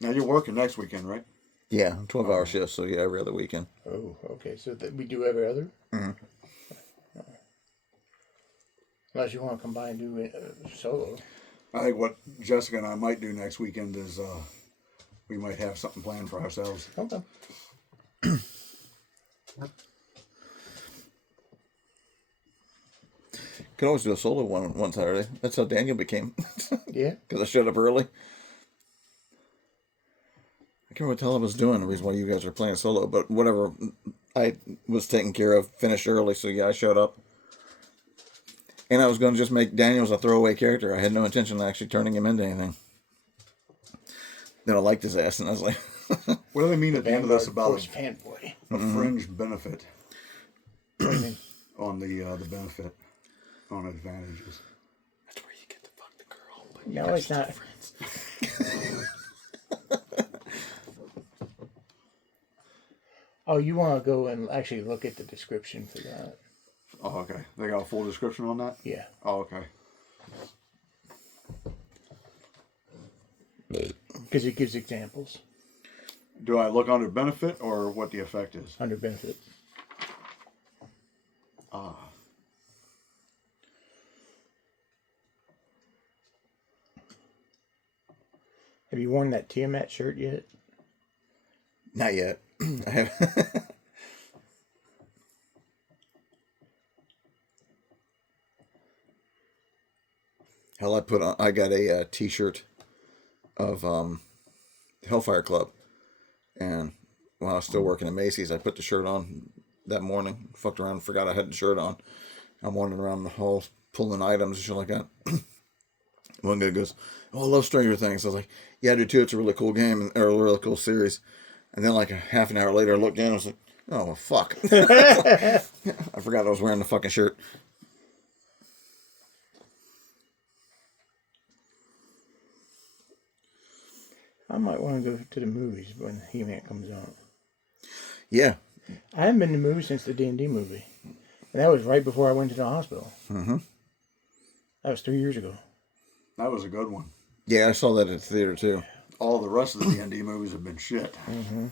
Now you're working next weekend, right? Yeah, 12-hour shifts, so yeah, every other weekend. Oh, okay. So we do every other? Mm-hmm. Unless you want to come by and do it solo. I think what Jessica and I might do next weekend is we might have something planned for ourselves. Okay. Could always do a solo one Saturday. That's how Daniel became. Yeah. Because I showed up early. I can't really tell what I was doing, the reason why you guys were playing solo, but whatever. I was taken care of, finished early, so yeah, I showed up. And I was going to just make Daniels a throwaway character. I had no intention of actually turning him into anything. Then I liked his ass, and I was like... What do they mean at the end of this about Force fanboy. a fringe benefit What do you mean? on the benefit on advantages? That's where you get to fuck the girl. But No, it's not. Oh, you want to go and actually look at the description for that? Oh, okay. They got a full description on that? Yeah. Oh, okay. Because it gives examples Do I look under benefit or what the effect is? under benefit. Ah. Have you worn that Tiamat shirt yet? Not yet. I have... Hell, I got a t-shirt of Hellfire Club, and while I was still working at Macy's, I put the shirt on that morning. Fucked around, and forgot I had the shirt on. I'm wandering around the halls pulling items and shit like that. One guy goes, "Oh, I love Stranger Things." I was like, "Yeah, I do too. It's a really cool game or a really cool series." And then like a half an hour later, I looked down and I was like, "Oh, well, fuck." I forgot I was wearing the fucking shirt. I might want to go to the movies when He-Man comes out. Yeah. I haven't been to the movies since the D&D movie. And that was right before I went to the hospital. Mm-hmm. That was 3 years ago. That was a good one. Yeah, I saw that at the theater too. All the rest of the D&D movies have been shit. Mm-hmm.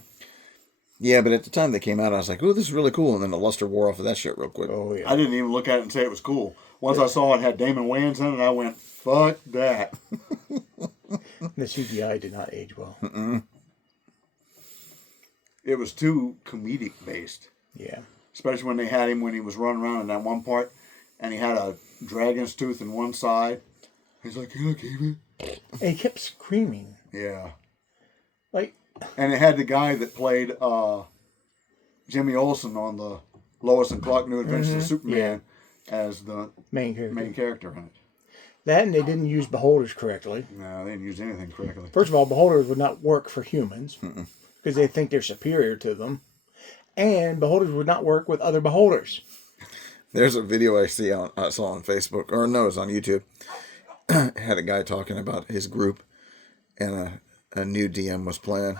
Yeah, but at the time they came out, I was like, "Oh, this is really cool," and then the luster wore off of that shit real quick. Oh, yeah. I didn't even look at it and say it was cool. Once I saw it had Damon Wayans in it, I went, fuck that. The CGI did not age well. Mm-mm. It was too comedic based. Yeah. Especially when they had him when he was running around in that one part and he had a dragon's tooth in one side He's like, "Can I keep it?" And he kept screaming. Yeah. Like, And it had the guy that played Jimmy Olsen on the Lois and Clark New Adventures of Superman as the main character. main character in it. That and they didn't use beholders correctly. No, they didn't use anything correctly. First of all, beholders would not work for humans because they think they're superior to them. And beholders would not work with other beholders. There's a video I saw on Facebook, or no, it's on YouTube. Had a guy talking about his group, and a new DM was playing,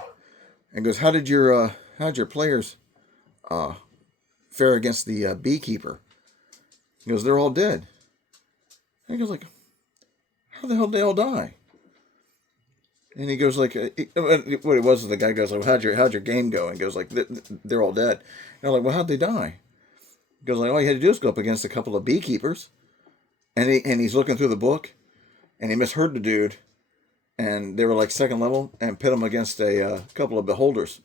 and goes, "How did your players fare against the beekeeper?" He goes, "They're all dead." And he goes like, "How the hell did they all die?" And he goes like, what it was, the guy goes like, how'd your game go? And he goes like, "They're all dead." And I'm like, "Well, how'd they die?" He goes like, "All you had to do is go up against a couple of beekeepers." And he's looking through the book, and he misheard the dude, and they were like second level, and pit him against a couple of beholders.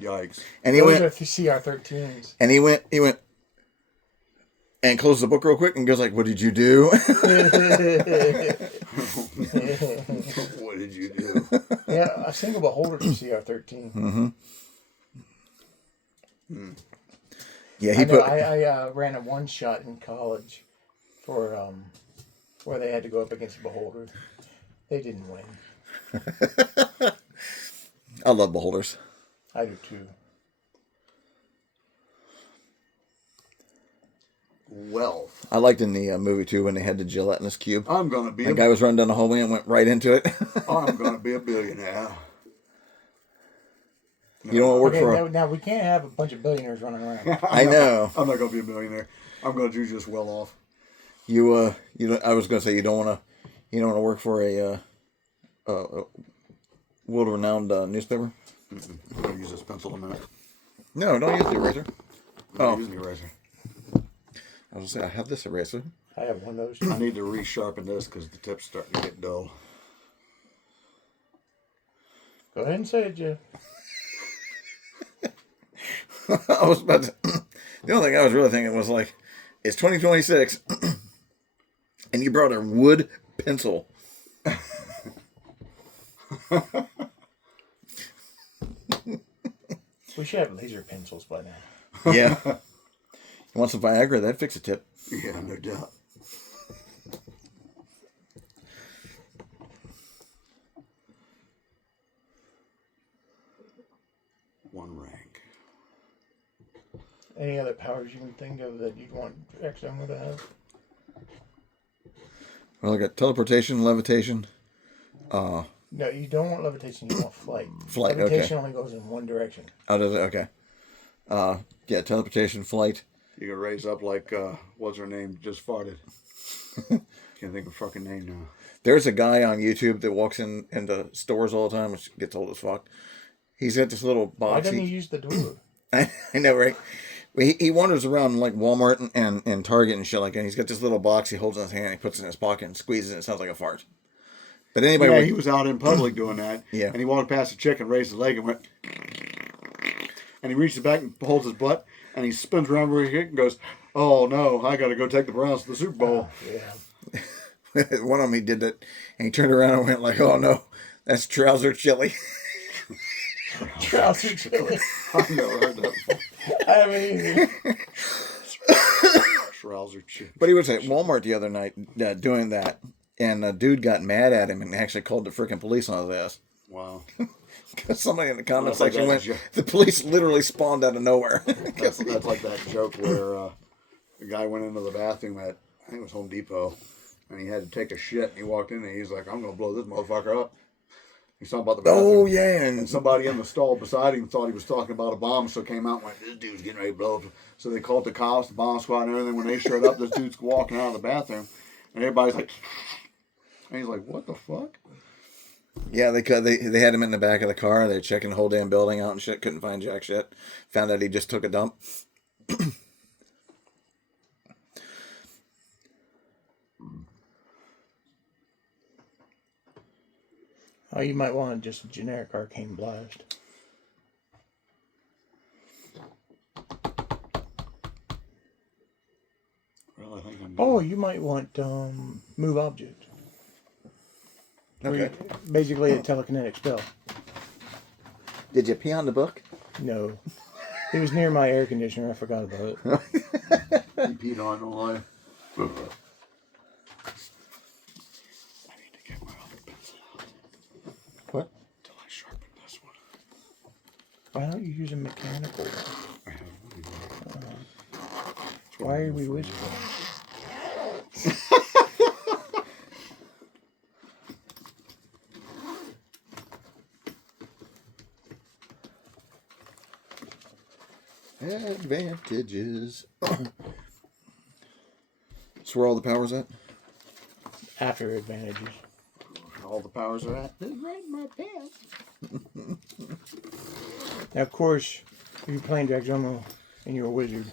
Yikes. And he Those went, are CR13s. and he went, and closed the book real quick, and goes like, "What did you do?" What did you do? Yeah, a single beholder is CR13. Yeah, I he know, put. I ran a one shot in college for where they had to go up against a beholder. They didn't win. I love beholders. I do too. Well, I liked in the movie too when they had the gelatinous cube. I'm gonna be. The guy was running down the hallway and went right into it. I'm gonna be a billionaire. You don't want to work Okay, for. now we can't have a bunch of billionaires running around. I know. I'm not gonna be a millionaire. I'm gonna do just well off. You I was gonna say you don't want to work for a world-renowned newspaper. I'm gonna use this pencil a minute. No, don't use the eraser. I'm not using the eraser. I was gonna say I have this eraser. I have one of those. I need to resharpen this because the tip's starting to get dull. Go ahead and say it, Jeff. I was about to. The only thing I was really thinking was like, it's 2026, and you brought a wood pencil. We should have laser pencils by now. Yeah. You want some Viagra? That'd fix a tip. Yeah, no doubt. One rank. Any other powers you can think of that you'd want Exomo to have? Well, I got teleportation, levitation. No, you don't want levitation. You want flight. Flight, Levitation okay. only goes in one direction. Oh, does it? Okay. Yeah, teleportation, flight. You can raise up like, what's her name? Just farted. Can't think of her fucking name now. There's a guy on YouTube that walks into stores all the time, which gets old as fuck. He's got this little Why box. doesn't he use the door? I know, right? He wanders around like Walmart and Target and shit like that. And he's got this little box he holds in his hand. He puts it in his pocket and squeezes it. It sounds like a fart. But anybody, Yeah, would- he was out in public doing that. Yeah. And he walked past a chick and raised his leg and went. And he reaches back and holds his butt. And he spins around where he and goes, "Oh no, I got to go take the Browns to the Super Bowl." Yeah. one of them he did that, and he turned around and went like, "Oh no, that's trouser chili." Trouser chili. I've never heard that before. I haven't either. Trouser chip. But he was at Walmart the other night doing that, and a dude got mad at him and actually called the freaking police on his ass. Wow. Because somebody in the comment That's like section that went, joke. the police literally spawned out of nowhere. That's like that joke where the guy went into the bathroom at, I think it was Home Depot, and he had to take a shit, and he walked in and he's like, "I'm going to blow this motherfucker up." He's talking about the bathroom. Oh, yeah. And And somebody in the stall beside him thought he was talking about a bomb, so came out and went, "This dude's getting ready to blow up." So they called the cops, the bomb squad, and everything. When they showed up, this dude's walking out of the bathroom, and everybody's like, and he's like, "What the fuck?" yeah, they had him in the back of the car. They were checking the whole damn building out and shit. Couldn't find jack shit. Found out he just took a dump. Oh, you might want just a generic arcane blast. Well, I think I'm Oh, you might want move object. Okay. Basically a telekinetic spell. Did you pee on the book? No. It was near my air conditioner. I forgot about it. He peed on the line. I need to get my other pencil out What? until I sharpen this one. Why don't you use a mechanical one? I have one here. Why are we whispering? Advantages. So where all the power's at? After advantages. All the powers are at. It's right in my pants. Now, of course, if you're playing Dragzuma and you're a wizard,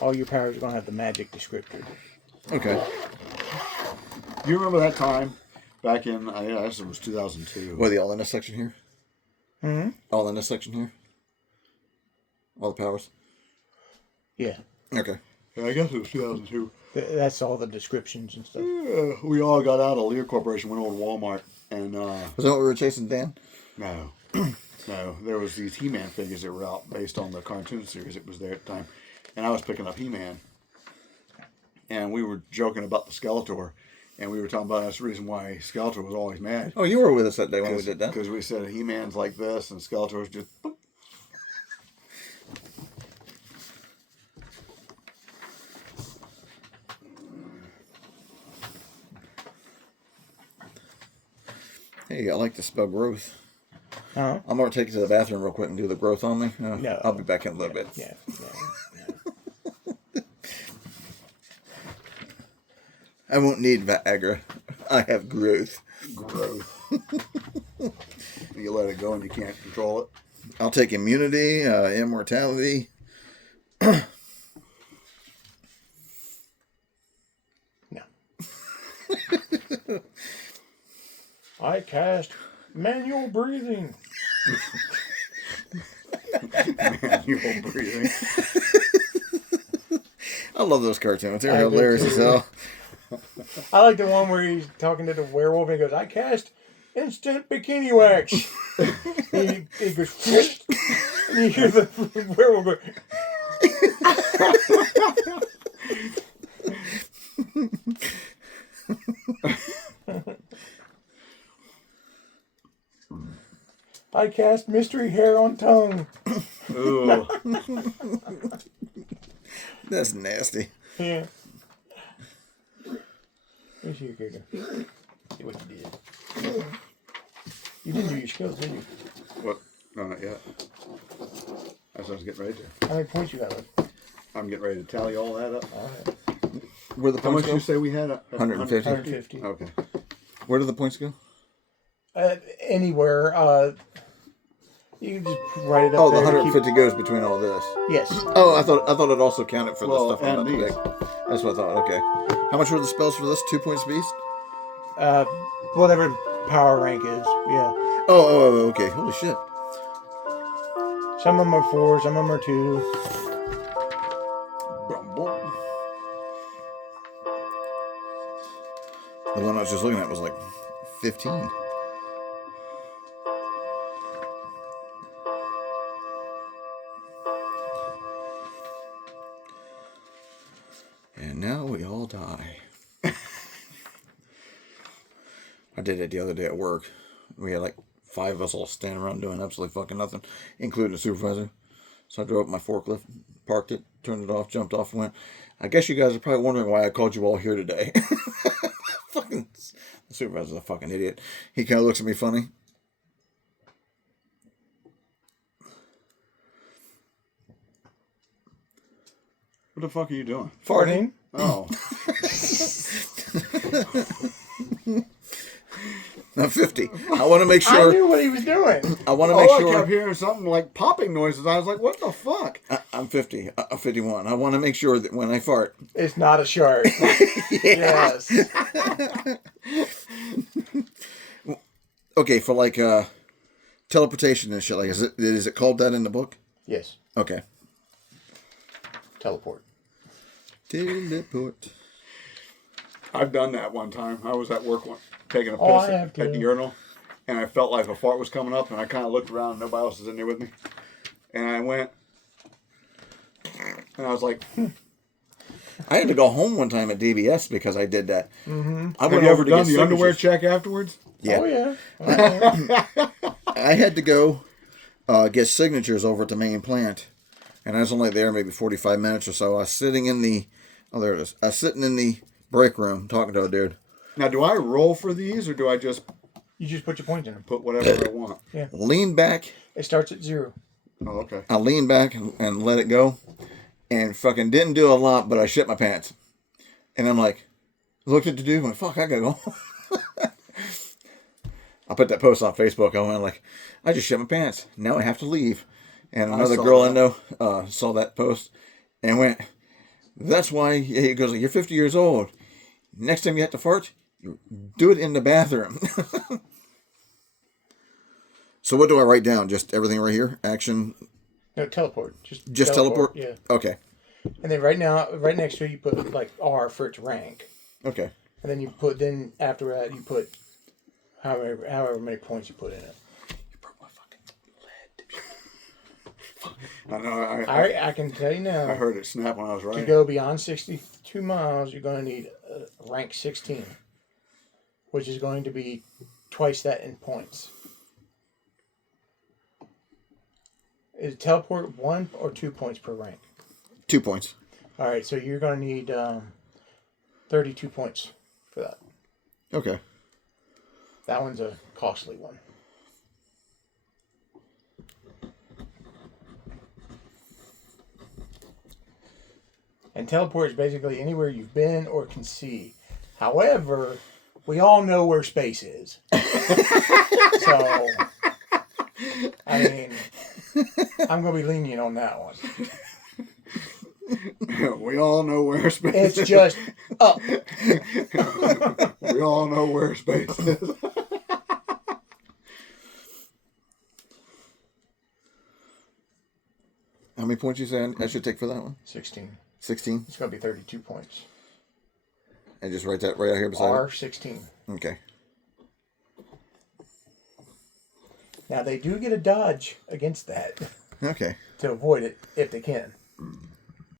all your powers are going to have the magic descriptor. Okay. Do you remember that time back in, I guess it was 2002? What, the all in this section here? Mm-hmm. All in this section here? All the powers? Yeah. Okay. Yeah, I guess it was 2002. That's all the descriptions and stuff. We all got out of Lear Corporation, went over to Walmart, and Was that what we were chasing, Dan? no, no, there was these He-Man figures that were out based on the cartoon series that was there at the time, and I was picking up He-Man, and we were joking about the Skeletor, and we were talking about that's the reason why Skeletor was always mad. Oh, you were with us that day when we did that. Because we said He-Man's like this, and Skeletor's just. Boop. Hey, I like to spell growth. Huh? I'm going to take you to the bathroom real quick and do the growth on me. No. I'll be back in a little bit. Yeah. I won't need Viagra. I have growth. Growth. You let it go and you can't control it. I'll take immunity, immortality. No. I cast manual breathing. Manual breathing. I love those cartoons. They're I do hilarious too. as hell. I like the one where he's talking to the werewolf and he goes, I cast instant bikini wax. he goes, and you hear the werewolf go, I cast mystery hair on tongue. Ooh. That's nasty. Yeah. Where's your kicker? See what you did. You didn't do your skills, did you? What? No, not yet. That's what I was getting ready to. How many points you got left? I'm getting ready to tally all that up. All right. Where the How points much go? you say we had? 150. 150. Okay. Where do the points go? Anywhere. You can just write it up Oh, the there. 150 goes between all this. Yes. Oh, I thought it also counted for Well, the stuff on and the these. pick. That's what I thought. Okay. How much were the spells for this? 2 points beast? Whatever power rank is. Yeah. Oh, okay. Holy shit. Some of them are 4, some of them are 2. Brumble. The one I was just looking at was like 15. And now we all die. I did it the other day at work. We had like 5 of us all standing around doing absolutely fucking nothing, including the supervisor. So I drove up my forklift, parked it, turned it off, jumped off, and went, I guess you guys are probably wondering why I called you all here today. Fucking, the supervisor's a fucking idiot. He kind of looks at me funny. What the fuck are you doing? Farting. Oh. I'm 50. I want to make I sure. knew what he was doing. I want to Oh, make I kept sure. hearing something like popping noises. I was like, what the fuck? I'm 50. I'm 51. I want to make sure that when I fart. It's not a shark. Yes. Okay, for like teleportation and shit. Like, is it called that in the book? Yes. Okay. Teleport. Teleport. I've done that one time. I was at work taking a piss Oh, I have at the too. urinal, and I felt like a fart was coming up, and I kind of looked around, and nobody else is in there with me. And I went, and I was like, I had to go home one time at DBS because I did that. Mm-hmm. I have went you over ever to done get the underwear signatures. check afterwards? Yeah. Oh, yeah. I had to go get signatures over to main plant, and I was only there maybe 45 minutes or so. I was sitting in the, oh, there it is. I was sitting in the break room talking to a dude. Now, do I roll for these, or do I just You just put your points in them. put whatever I want? Lean back. It starts at 0. Oh, okay. I leaned back and let it go, and fucking didn't do a lot, but I shit my pants. And I'm like, looked at the dude, and went, fuck, I gotta go. I put that post on Facebook. I went like, I just shit my pants. Now I have to leave. And another saw girl that. I know saw that post and went, that's why, he goes, you're 50 years old. Next time you have to fart, you do it in the bathroom. So what do I write down? Just everything right here? Action? No, teleport. Just teleport? Yeah. Okay. And then right now, right next to it, you put like R for its rank. Okay. And then then after that, you put however many points you put in it. You broke my fucking lead. I know. I can tell you now. I heard it snap when I was To writing. go beyond 62 miles, you're going to need rank 16, which is going to be twice that in points. Is teleport 1 or 2 points per rank? 2 points. All right, so you're going to need 32 points for that. Okay. That one's a costly one. And teleport is basically anywhere you've been or can see. However, we all know where space is. So, I mean, I'm going to be lenient on that one. We all know where space It's is. just up. We all know where space is. How many points you say I should take for that one? 16. 16? It's going to be 32 points. And just write that right out here beside R16. it? Okay. Now, they do get a dodge against that Okay. to avoid it if they can.